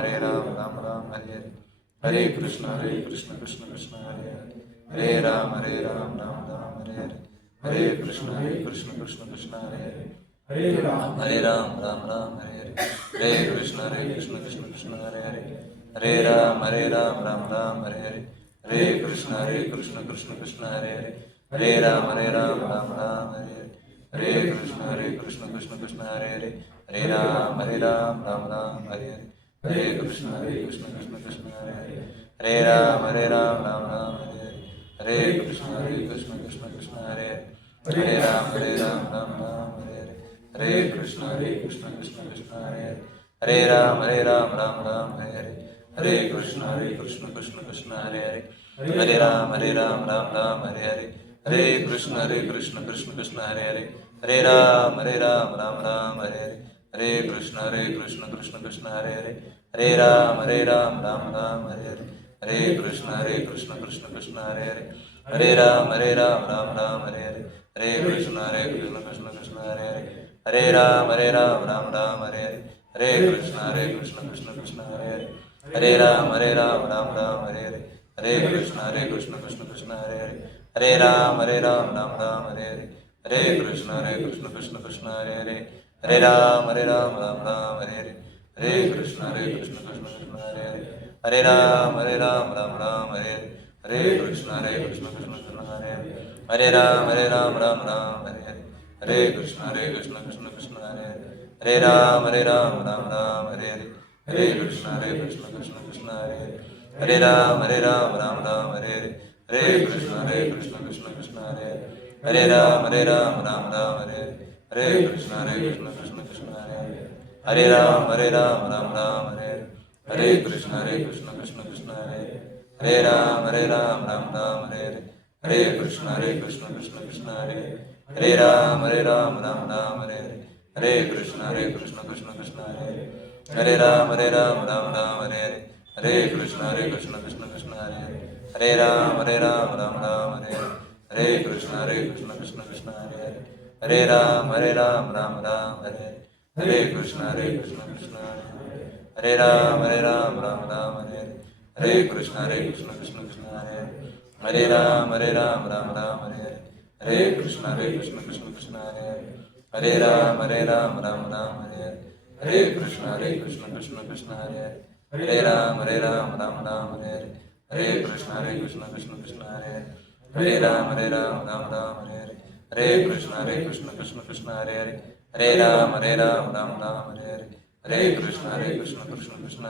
राम हरे हरे, हरे कृष्ण कृष्ण कृष्ण हरे हरे, हरे राम राम राम हरे हरे, हरे कृष्ण कृष्ण कृष्ण हरे हरे, हरे राम राम राम हरे हरे, हरे कृष्ण कृष्ण कृष्ण हरे हरे, हरे राम राम राम हरे हरे, हरे कृष्ण कृष्ण कृष्ण हरे हरे, हरे राम राम राम हरे हरे, हरे कृष्ण कृष्ण कृष्ण हरे हरे, हरे राम राम राम हरे हरे, हरे कृष्ण कृष्ण कृष्ण हरे हरे, हरे राम राम राम हरे हरे, हरे कृष्ण कृष्ण कृष्ण हरे हरे, हरे राम राम राम हरे हरे, हरे कृष्ण कृष्ण कृष्ण हरे हरे, हरे राम राम राम हरे हरे, हरे कृष्ण कृष्ण कृष्ण हरे हरे, हरे राम राम राम हरे हरे, हरे कृष्ण कृष्ण कृष्ण हरे हरे, हरे राम राम राम हरे हरे, हरे कृष्ण कृष्ण कृष्ण हरे हरे, हरे राम राम राम हरे हरे, हरे कृष्ण कृष्ण कृष्ण हरे हरे, हरे राम राम राम हरे हरे, हरे कृष्ण कृष्ण कृष्ण हरे हरे, हरे राम राम राम हरे हरे कृष्ण कृष्ण कृष्ण हरे हरे राम राम राम हरे हरे हरे कृष्ण कृष्ण कृष्ण हरे हरे राम राम हरे हरे हरे कृष्ण कृष्ण कृष्ण हरे हरे राम राम राम हरे हरे कृष्ण कृष्ण कृष्ण हरे हरे राम राम हरे हरे कृष्ण कृष्ण कृष्ण हरे राम राम हरे हरे कृष्ण कृष्ण कृष्ण हरे राम राम हरे हरे कृष्ण कृष्ण कृष्ण हरे राम राम हरे हरे कृष्ण कृष्ण कृष्ण हरे राम राम हरे हरे कृष्ण कृष्ण कृष्ण हरे राम राम हरे हरे कृष्ण कृष्ण कृष्ण हरे राम राम हरे हरे कृष्ण कृष्ण हरे राम राम हरे हरे कृष्ण कृष्ण कृष्ण हरे राम राम हरे हरे कृष्ण कृष्ण कृष्ण हरे राम राम हरे हरे कृष्ण कृष्ण कृष्ण हरे राम राम हरे हरे कृष्ण कृष्ण कृष्ण हरे राम राम हरे हरे कृष्ण कृष्ण कृष्ण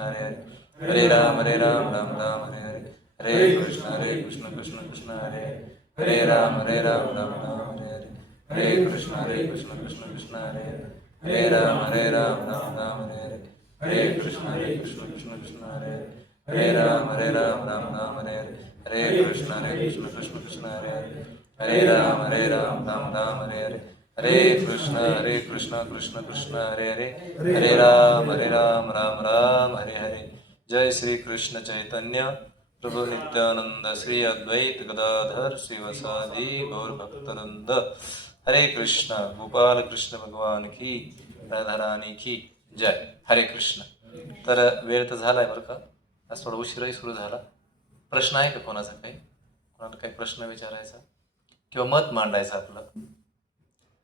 हरे राम राम हरे हरे कृष्ण कृष्ण कृष्ण हरे राम राम हरे हरे कृष्ण कृष्ण कृष्ण हरे राम राम हरे हरे कृष्ण कृष्ण कृष्ण हरे राम राम हरे हरे कृष्ण कृष्ण कृष्ण हरे राम राम हरे हरे कृष्ण कृष्ण कृष्ण हरे राम राम हरे हरे कृष्ण कृष्ण कृष्ण हरे हरे राम राम राम हरे हरे. जय श्री कृष्ण चैतन्य प्रभु नित्यानंद श्री अद्वैत गदाधर श्रीवसादि गौर भक्तवृंद. हरे कृष्ण. गोपाल कृष्ण भगवान की, राधाराणी की जय. हरे कृष्ण. तर वेळ तर झालाय बरं का, आज थोडा उशीरही सुरू झाला. प्रश्न आहे का कोणाचा काही? कोणाला काही प्रश्न विचारायचा किंवा मत मांडायचं, आपलं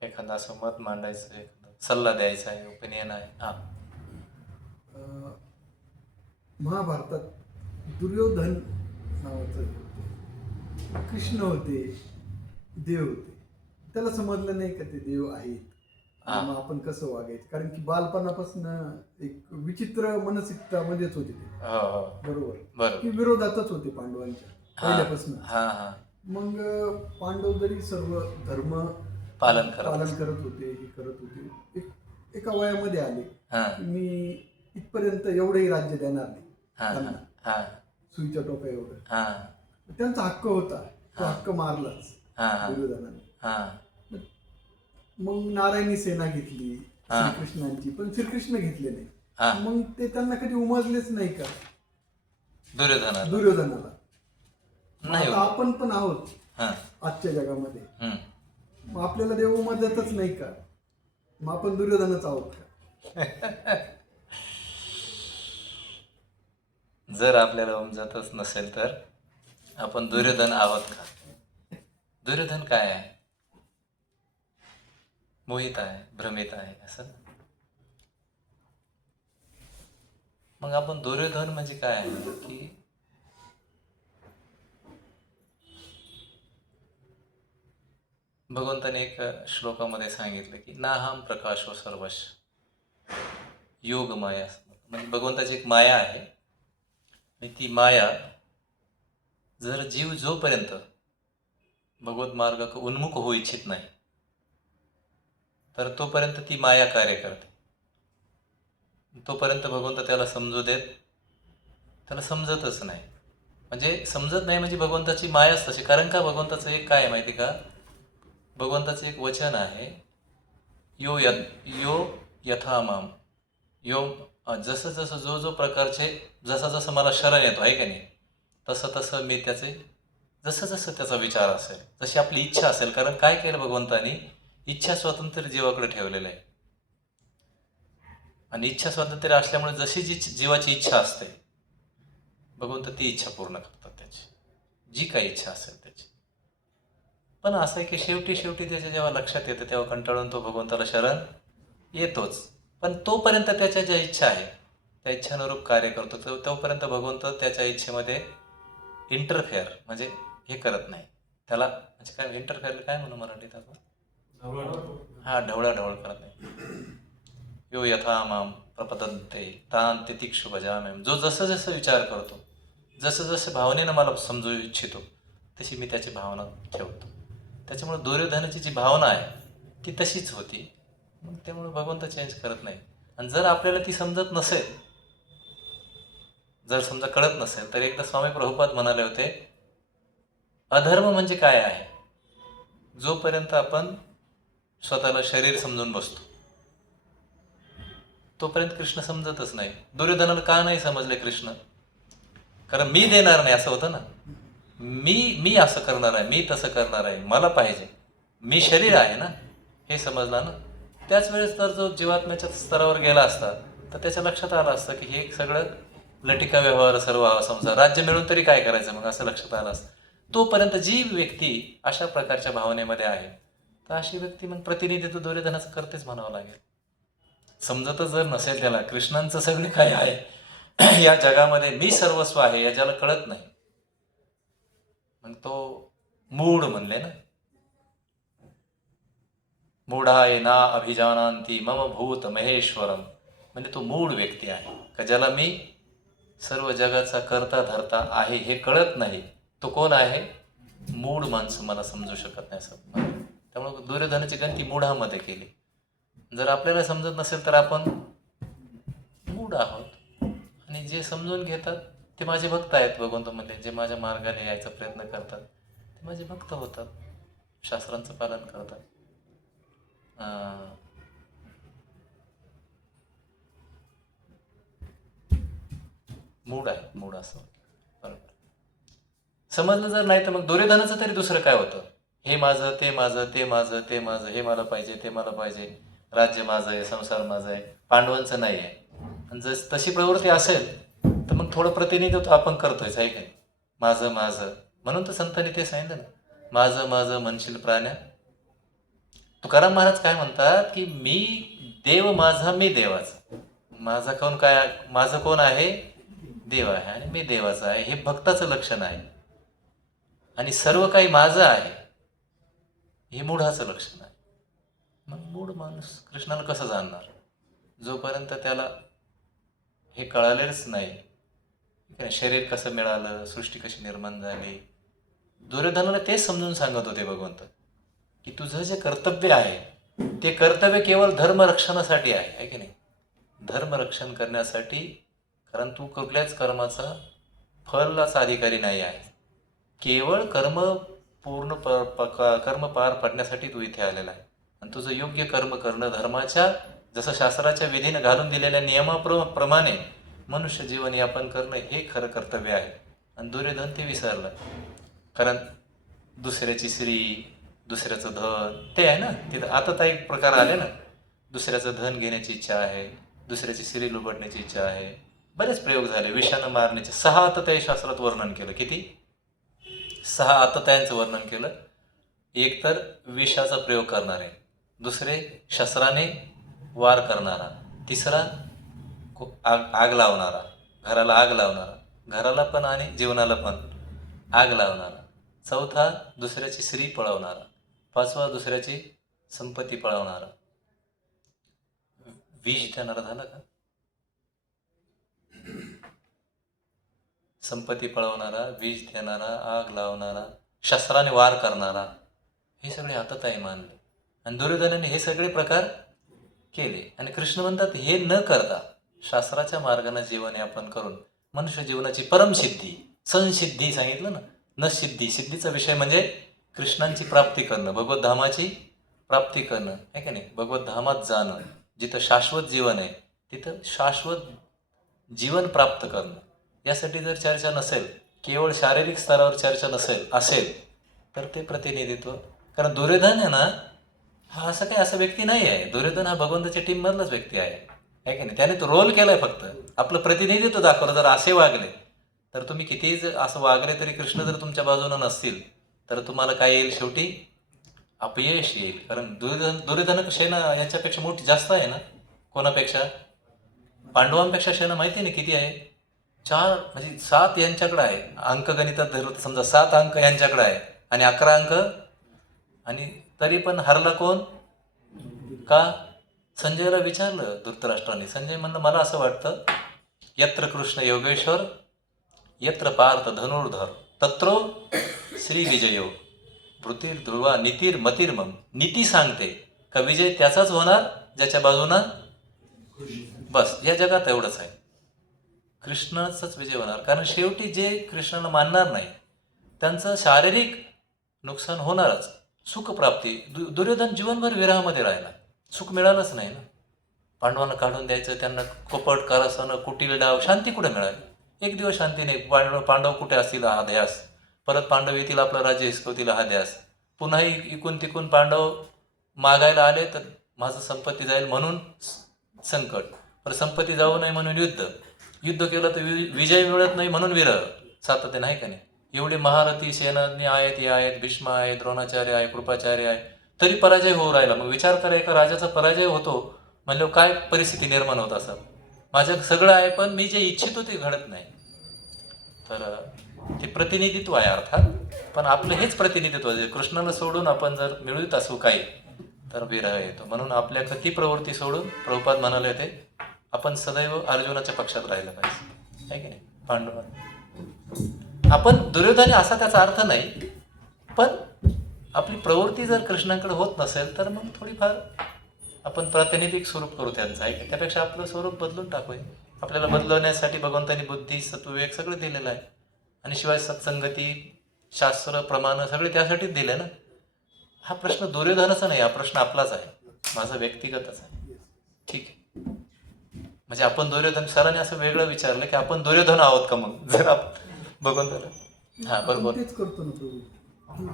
एखादं असं मत मांडायचं, एखादा सल्ला द्यायचा आहे, ओपिनियन आहे. हां. महाभारतात दुर्योधन नावाचं होते, कृष्ण होते, देव होते. त्याला समजलं नाही का ते देव आहेत, आणि मग आपण कसं वागायचं, कारण की बालपणापासून एक विचित्र मानसिकतामध्येच होते ते. बरोबर की विरोधातच होते पांडवांच्या पहिल्यापासून. मग पांडव जरी सर्व धर्म पालन करत होते, हे करत होते, एका वयामध्ये आले की मी इथपर्यंत एवढंही राज्य देणार नाही त्यांना, सुईच्या टोप्या एवढं. त्यांचा हक्क होता, तो हक्क मारलाच दुर्योधनाने. मग नारायणी सेना घेतली श्रीकृष्णांची, पण श्रीकृष्ण घेतले नाही. मग ते त्यांना कधी उमजलेच नाही का दुर्योधनाला. आता आपण पण आहोत आजच्या जगामध्ये, मग आपल्याला देव उमजतच नाही का, मग आपण दुर्योधनच आहोत का? जर आपल्याला उमजतच नसेल तर आपण दुर्योधन आहोत का? दुर्योधन काय आहे? मोहित आहे, भ्रमित आहे असं. मग आपण दुर्योधन म्हणजे काय आहे की भगवंताने एक श्लोकामध्ये सांगितलं की नाहम प्रकाशो सर्वश योग माया. म्हणजे भगवंताची एक माया आहे, आणि ती माया जर जीव जोपर्यंत भगवत मार्गाक उन्मुख होऊ इच्छित नाही, तर तोपर्यंत ती माया कार्य करते. तोपर्यंत भगवंत त्याला समजू देत, त्याला समजतच नाही. म्हणजे समजत नाही म्हणजे भगवंताची मायाच तशी. कारण का, भगवंताचं एक काय आहे माहिती का, भगवंताचं एक वचन आहे, यो यथा माम यो. जसं जसं जो प्रकारचे जसं मला शरण येतो आहे का नाही, तसं मी त्याचे जसं त्याचा विचार असेल, जशी आपली इच्छा असेल. कारण काय केलं भगवंतानी, इच्छा स्वातंत्र्य जीवाकडे ठेवलेलं आहे, आणि इच्छा स्वातंत्र्य असल्यामुळे जशी जीवाची इच्छा असते, भगवंत ती इच्छा पूर्ण करतात त्याची, जी काही इच्छा असेल त्याची. पण असं आहे की शेवटी त्याच्या जेव्हा लक्षात येतं, तेव्हा कंटाळून तो भगवंताला शरण येतोच. पण तोपर्यंत त्याच्या ज्या इच्छा आहे त्या इच्छानुरूप कार्य करतो, तोपर्यंत भगवंत त्याच्या इच्छेमध्ये इंटरफेअर म्हणजे हे करत नाही. त्याला म्हणजे काय इंटरफेअर काय म्हणू मराठीत आपण? ढवळाढवळ करत नाही. यो यथा माम प्रपदन्ते तान तितिक्षु भजाम्यहम्. जो जसं जसं विचार करतो, जसं जसं भावनेनं मला समजू इच्छितो, तशी मी त्याची भावना ठेवतो. त्याच्यामुळे दुर्योधनाची जी भावना आहे ती तशीच होती. मग त्यामुळे भगवंत चेंज करत नाही. आणि जर आपल्याला ती समजत नसेल, जर समजा कळत नसेल, तर एकदा स्वामी प्रभुपाद म्हणाले होते, अधर्म म्हणजे काय आहे? जोपर्यंत आपण स्वतःला शरीर समजून बसतो तोपर्यंत कृष्ण समजतच नाही. दुर्योधनाला का नाही समजले कृष्ण? कारण मी देणार नाही असं होतं ना. मी असं करणार आहे, मी तसं करणार आहे, मला पाहिजे, मी शरीर आहे ना, हे समजला ना. त्याच वेळेस तर जो जीवात्म्याच्या स्तरावर गेला असता तर त्याच्या लक्षात आलं असतं की हे सगळं लटिका व्यवहार सर्व संसार, राज्य मिळून तरी काय करायचं मग, असं लक्षात आलं असतं. तोपर्यंत जी व्यक्ती अशा प्रकारच्या भावनेमध्ये आहे तर अशी व्यक्ती मग प्रतिनिधित्व दुर्योधनाचं करतेच म्हणावं लागेल. समजतच जर नसेल त्याला कृष्णांचं सगळे काय आहे या जगामध्ये, मी सर्वस्व आहे, या ज्याला कळत नाही, मग तो मूढ म्हणले ना. मूढाय ना अभिजानांती मम भूत महेश्वरम. म्हणजे तो मूढ व्यक्ती आहे का ज्याला मी सर्व जगाचा करता धरता आहे हे कळत नाही. तो कोण आहे? मूढ माणसं मला समजू शकत नाही असं. त्यामुळे दुर्योधनाची गणती मूढामध्ये केली. जर आपल्याला समजत नसेल तर आपण मूढ आहोत. आणि जे समजून घेतात ते माझे भक्त आहेत. भगवंत म्हणले, जे माझ्या मार्गाने यायचा प्रयत्न करतात ते माझे भक्त होतात, शास्त्रांचं पालन करतात. मूड आहे, मूड असं बरोबर. समजलं जर नाही तर मग दुर्योधनाचं तरी दुसरं काय होतं? हे माझं, ते माझं, ते माझं, ते माझं, हे मला पाहिजे, ते मला पाहिजे, राज्य माझं आहे, संसार माझा आहे, पांडवांचं नाही आहे. आणि जर तशी प्रवृत्ती असेल तर मग थोडं प्रतिनिधित्व आपण करतोयच आहे काय, माझं माझं. म्हणून तर संतांनी ते सांगितलं ना, माझं माझं म्हणशील प्राण्या. तुकाराम महाराज काय म्हणतात की मी देव माझा, मी देवाचा. माझा कोण काय, माझं कोण आहे? देव आहे आणि मी देवाचा आहे, हे भक्ताचं लक्षण आहे. आणि सर्व काही माझं आहे हे मूढाचं लक्षण आहे. मग मूढ माणूस कृष्णाला कसं जाणणार जोपर्यंत त्याला हे कळालेच नाही. शरीर कसं मिळालं, सृष्टी कशी निर्माण झाली. दुर्योधनाला तेच समजून सांगत होते भगवंत की तुझं जे कर्तव्य आहे ते कर्तव्य केवळ धर्मरक्षणासाठी आहे की नाही, धर्मरक्षण करण्यासाठी. कारण तू कुठल्याच कर्माचा फलाचा अधिकारी नाही आहे. केवळ कर्म पूर्ण कर्म पार पडण्यासाठी तू इथे आलेला आहे. आणि तुझं योग्य कर्म करणं, धर्माच्या जसं शास्त्राच्या विधीनं घालून दिलेल्या नियमाप्रमाणे मनुष्य जीवन यापन करणं हे खरं कर्तव्य आहे. आणि दुर्योधन ते विसरलं. कारण दुसऱ्याची स्त्री, दुसऱ्याचं धन ते आहे ना तिथं. आता तर एक प्रकार आले ना, दुसऱ्याचं धन घेण्याची इच्छा आहे, दुसऱ्याची स्त्री लुबडण्याची इच्छा आहे. बरेच प्रयोग झाले. विषानं मारण्याचे 6 आततायी शास्त्रात वर्णन केलं. किती? 6 आततायांचं वर्णन केलं. एक तर विषाचा प्रयोग करणारे, दुसरे शस्त्राने वार करणारा, तिसरा आग लावणारा, घराला आग लावणारा, घराला पण आणि जीवनाला पण आग लावणारा, चौथा दुसऱ्याची स्त्री पळवणारा, पाचवा दुसऱ्याची संपत्ती पळवणारा. विष देणारा झाला का? संपत्ती पळवणारा, विष देणारा, आग लावणारा, शस्त्राने वार करणारा, हे सगळे आततायी मानले. आणि दुर्योधनाने हे सगळे प्रकार केले. आणि कृष्ण म्हणतात हे न करता शास्त्राच्या मार्गाने जीवन यापन करून मनुष्य जीवनाची परमसिद्धी, संसिद्धी सांगितलं ना, न सिद्धी, सिद्धीचा विषय म्हणजे कृष्णांची प्राप्ती करणं, भगवत धामाची प्राप्ती करणं आहे का नाही. भगवत धामात जाणं, जिथं शाश्वत जीवन आहे तिथं शाश्वत जीवन प्राप्त करणं. यासाठी जर चर्चा नसेल, केवळ शारीरिक स्तरावर चर्चा असेल तर ते प्रतिनिधित्व. कारण दुर्योधन आहे ना, हा असं काही असा व्यक्ती नाही आहे. दुर्योधन हा भगवंताच्या टीममधलाच व्यक्ती आहे की नाही. त्याने तो रोल केलाय, फक्त आपलं प्रतिनिधित्व दाखवलं. जर असे वागले तर तुम्ही कितीही जर असं वागले तरी कृष्ण जर तुमच्या बाजूनं नसतील तर तुम्हाला काय येईल? शेवटी अपयश येईल. कारण दुर्योधन सेना याच्यापेक्षा मोठी जास्त आहे ना. कोणापेक्षा? पांडवांपेक्षा शेणं माहिती नाही किती आहे? 4 म्हणजे 7 यांच्याकडे आहे. अंकगणितात धरलं तर समजा 7 अंक यांच्याकडे आहे आणि 11 अंक, आणि तरी पण हरला कोण? का? संजयला विचारलं धृतराष्ट्राने. संजय म्हणलं मला असं वाटतं, यत्र कृष्ण योगेश्वर यत्र पार्थ धनुर्धर तत्रो श्री विजयो भृतीर ध्रुवा नीतीर मतिर्मम. नीती सांगते का विजय त्याचाच होणार ज्याच्या बाजूनं, बस या जगात एवढंच आहे, कृष्णाचाच विजय होणार. कारण शेवटी जे कृष्णाला मानणार नाही त्यांचं शारीरिक नुकसान होणारच. सुखप्राप्ती, दुर्योधन जीवनभर विरहामध्ये राहिला, सुख मिळालंच नाही ना. पांडवांना काढून द्यायचं, त्यांना कपट कारस्थानं कुटील डाव, शांती कुठे मिळाली? एक दिवस शांती नाही. पांडव कुठे असतील हा ध्यास, परत पांडव येतील आपलं राज्य हिसकवतील हा ध्यास, पुन्हा इकून तिकून पांडव मागायला आले तर माझं संपत्ती जाईल म्हणून संकट, परत संपत्ती जाऊ नये म्हणून युद्ध केलं तर विजय मिळत नाही म्हणून विरह. सातत्य नाही का नाही? एवढे महारथी सेनानी आहेत, हे आहेत, भीष्म आहे, द्रोणाचार्य आहे, कृपाचार्य आहे, तरी पराजय होऊ राहिला. मग विचार करा, एका राजाचा पराजय होतो म्हणल्यावर काय परिस्थिती निर्माण होत असं. माझं सगळं आहे पण मी जे इच्छितो ते घडत नाही. तर ते प्रतिनिधित्व आहे अर्थात, पण आपलं हेच प्रतिनिधित्व आहे. कृष्णाला सोडून आपण जर मिळवीत असू काही तर विरह येतो. म्हणून आपल्या कती प्रवृत्ती सोडून प्रभुपाद म्हणाले होते आपण सदैव अर्जुनाच्या पक्षात राहिलं पाहिजे, आहे की नाही? पांडव आपण दुर्योधन असा त्याचा अर्थ नाही, पण आपली प्रवृत्ती जर कृष्णाकडे होत नसेल तर मग थोडीफार आपण प्रातिनिधिक स्वरूप करू त्यांचं, आहे की? त्यापेक्षा आपलं स्वरूप बदलून टाकूया. आपल्याला बदलवण्यासाठी भगवंतांनी बुद्धी सत्व विवेक सगळं दिलेलं आहे, आणि शिवाय सत्संगती शास्त्र प्रमाण सगळे त्यासाठीच दिले ना. हा प्रश्न दुर्योधनाचा नाही, हा प्रश्न आपलाच आहे, माझा व्यक्तिगतच आहे. ठीक आहे, म्हणजे आपण दुर्योधन, सरांनी असं वेगळं विचारलं की आपण दुर्योधन आहोत का? मग जर भगवंताला हा बरोबर तेच करतो ना प्रभू.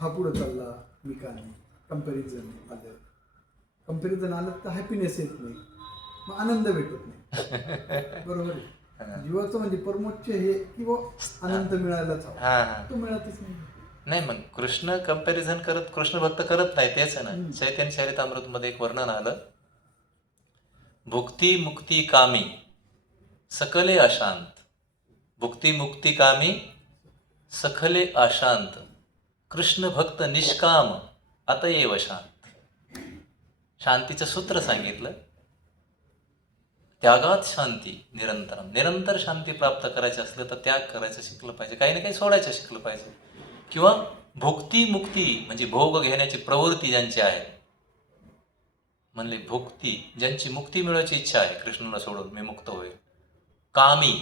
हा पुढे चालला मी का नाही, कंपॅरिझन आलं तर हॅपीनेस येत नाही, मग आनंद भेटत नाही. बरोबर आहे. जीवाचं म्हणजे परमोच्च हे किंवा आनंद मिळायलाच हवा, तो मिळतच नाही. मग कृष्ण कंपॅरिझन करत, कृष्ण भक्त करत नाही, तेच आहे ना. चैतन्य चरितामृत मध्ये एक वर्णन आलं, भुक्ती मुक्ती कामी सकले अशांत, भुक्ती मुक्ती कामी सकले अशांत, कृष्ण भक्त निष्काम अतएव शांत. शांतीचं सूत्र सांगितलं, त्यागात शांती निरंतरम. निरंतर शांती प्राप्त करायची असलं तर त्याग करायचं शिकलं पाहिजे, काही ना काही सोडायचं शिकलं पाहिजे. किंवा भुक्ती मुक्ती म्हणजे भोग घेण्याची प्रवृत्ती ज्यांची आहे, म्हणले भुक्ती, ज्यांची मुक्ती मिळवायची इच्छा आहे, कृष्णाला सोडून मी मुक्त होईल. कामी,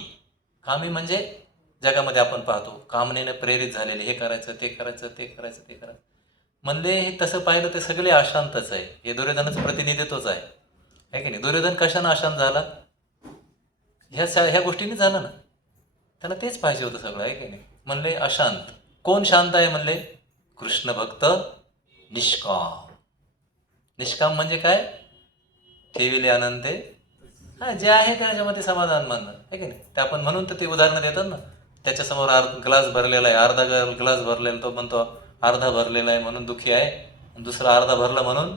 कामी म्हणजे जगामध्ये आपण पाहतो कामनेनं प्रेरित झालेले, हे करायचं ते करायचं ते करायचं ते करायचं, म्हणले हे तसं पाहिलं ते सगळे अशांतच आहे. हे दुर्योधनाचं प्रतिनिधित्वच आहे की नाही? दुर्योधन कशानं अशांत झाला? ह्या गोष्टीने झालं ना. त्याला तेच पाहिजे होतं सगळं, आहे की नाही? म्हणले अशांत. कोण शांत आहे? म्हणले कृष्ण भक्त निष्काम. निष्काम म्हणजे काय? ठेविले अनंते, हा जे आहे त्याच्यामध्ये समाधान मानणं, आहे की नाही? ते आपण म्हणून तर ते उदाहरणं देतात ना. त्याच्यासमोर ग्लास भरलेला आहे, अर्धा ग्लास भरलेला, तो म्हणतो अर्धा भरलेला आहे म्हणून दुःखी आहे, आणि दुसरा अर्धा भरला म्हणून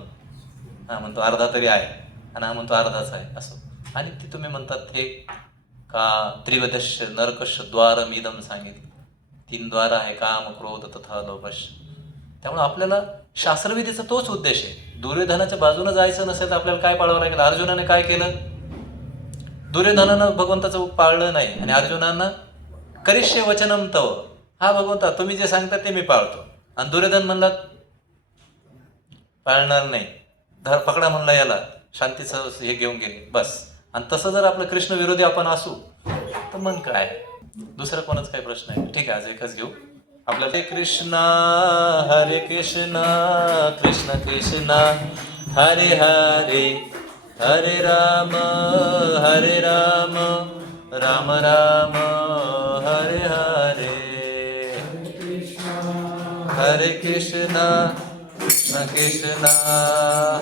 हा म्हणतो अर्धा तरी आहे, आणि हा म्हणतो अर्धाच आहे असं. आणि ते तुम्ही म्हणतात हे का त्रिवदश नरकश द्वारमिदम सांगितलं, 3 द्वार आहे, काम क्रोध तथा लोभश. त्यामुळे आपल्याला शास्त्रविधीचा तोच उद्देश आहे. दुर्योधनाच्या बाजूने जायचं नसेल तर आपल्याला काय पाळावं लागेल? अर्जुनाने काय केलं? दुर्योधनानं भगवंताचं पाळलं नाही, आणि अर्जुनानं करिष्ये वचनम तव, हा भगवंता तुम्ही जे सांगता ते मी पाळतो, आणि दुर्योधन म्हणला पाळणार नाही, पकडा म्हणला याला, शांतीचं हे घेऊन गेले बस. आणि तसं जर आपलं कृष्ण विरोधी आपण असू तर मग काय, दुसरा कोणाच काही प्रश्न आहे? ठीक आहे, आज एकच घेऊ आपल्याला. हरे कृष्णा कृष्ण कृष्ण हरे हरे, हरे राम राम राम हरे हरे. हरे कृष्णा कृष्ण कृष्ण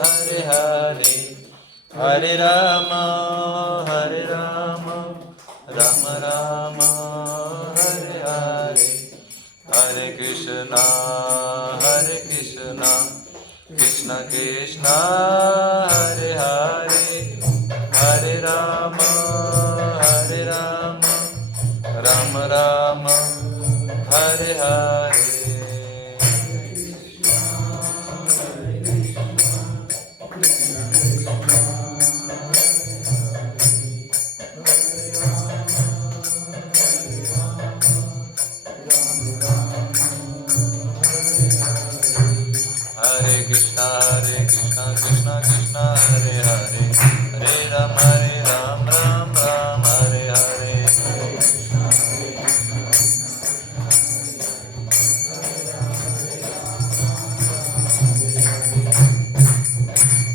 हरे हरे, हरे राम राम राम हरे हरे. हरे कृष्णा कृष्ण कृष्ण हरे हरे, हरे Ram Ram Ram Hare Hare. Hare Krishna, Krishna Krishna, Hare Hare, Hare Ram, Ram Ram, Hare Hare.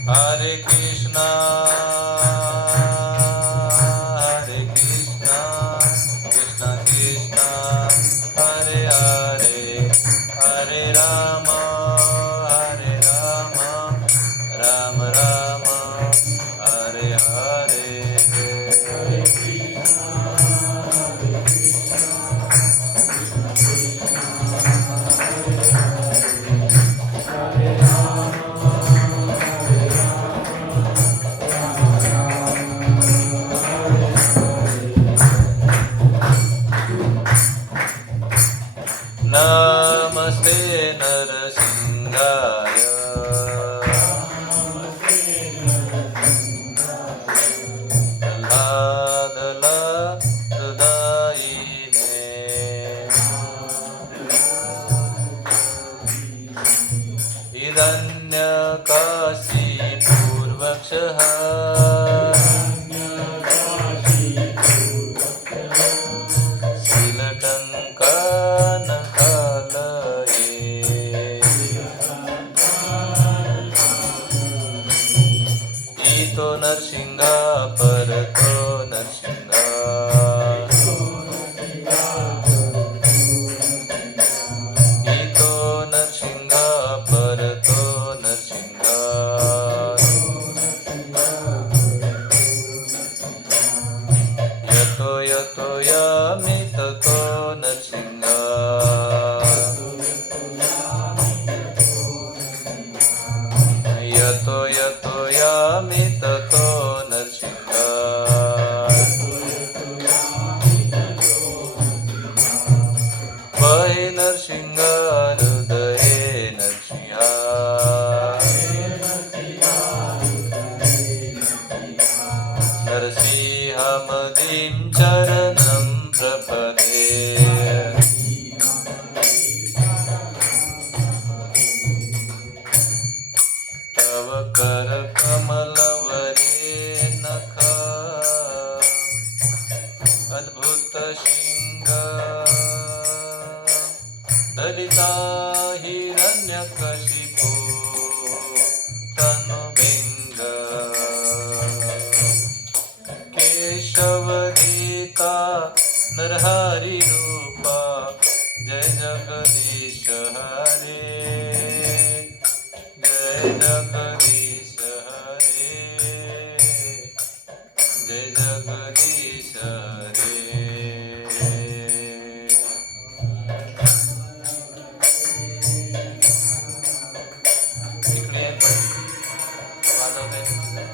Hare Krishna, Krishna Krishna, Hare Hare, Hare Rama, Ram Ram, Hare Hare. Namaste Narasimhaya. Ladala Dadaine. Hiranyakasi Purvakshaha. ito Narsinga Parato Narsinga. Ito Narsinga Parato Narsinga. Yato Yato Yami Tato Narsinga. Yato Yato Yami Tato Narsinga. Vahe Narsinga Hrudaye Narsinha. Narsinha Madim Charanam Prapade. Tava Kara Kamalavare Nakha Adbhuta Shinga Dalita Hiranyakashipu Tanu Binga Keshavadita Narhari Rupa Jai Jagadish Hare. Jai Jagadish Hare. Jai Jagadish Hare. इकडे पण वाजवताय तुम्ही.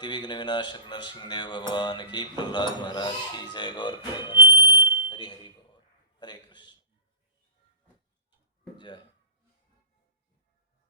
भक्तिविघ्न विनाशक नरसिंहदेव भगवान की, प्रल्हाद महाराज की जय, गौर हरि हरि बोल.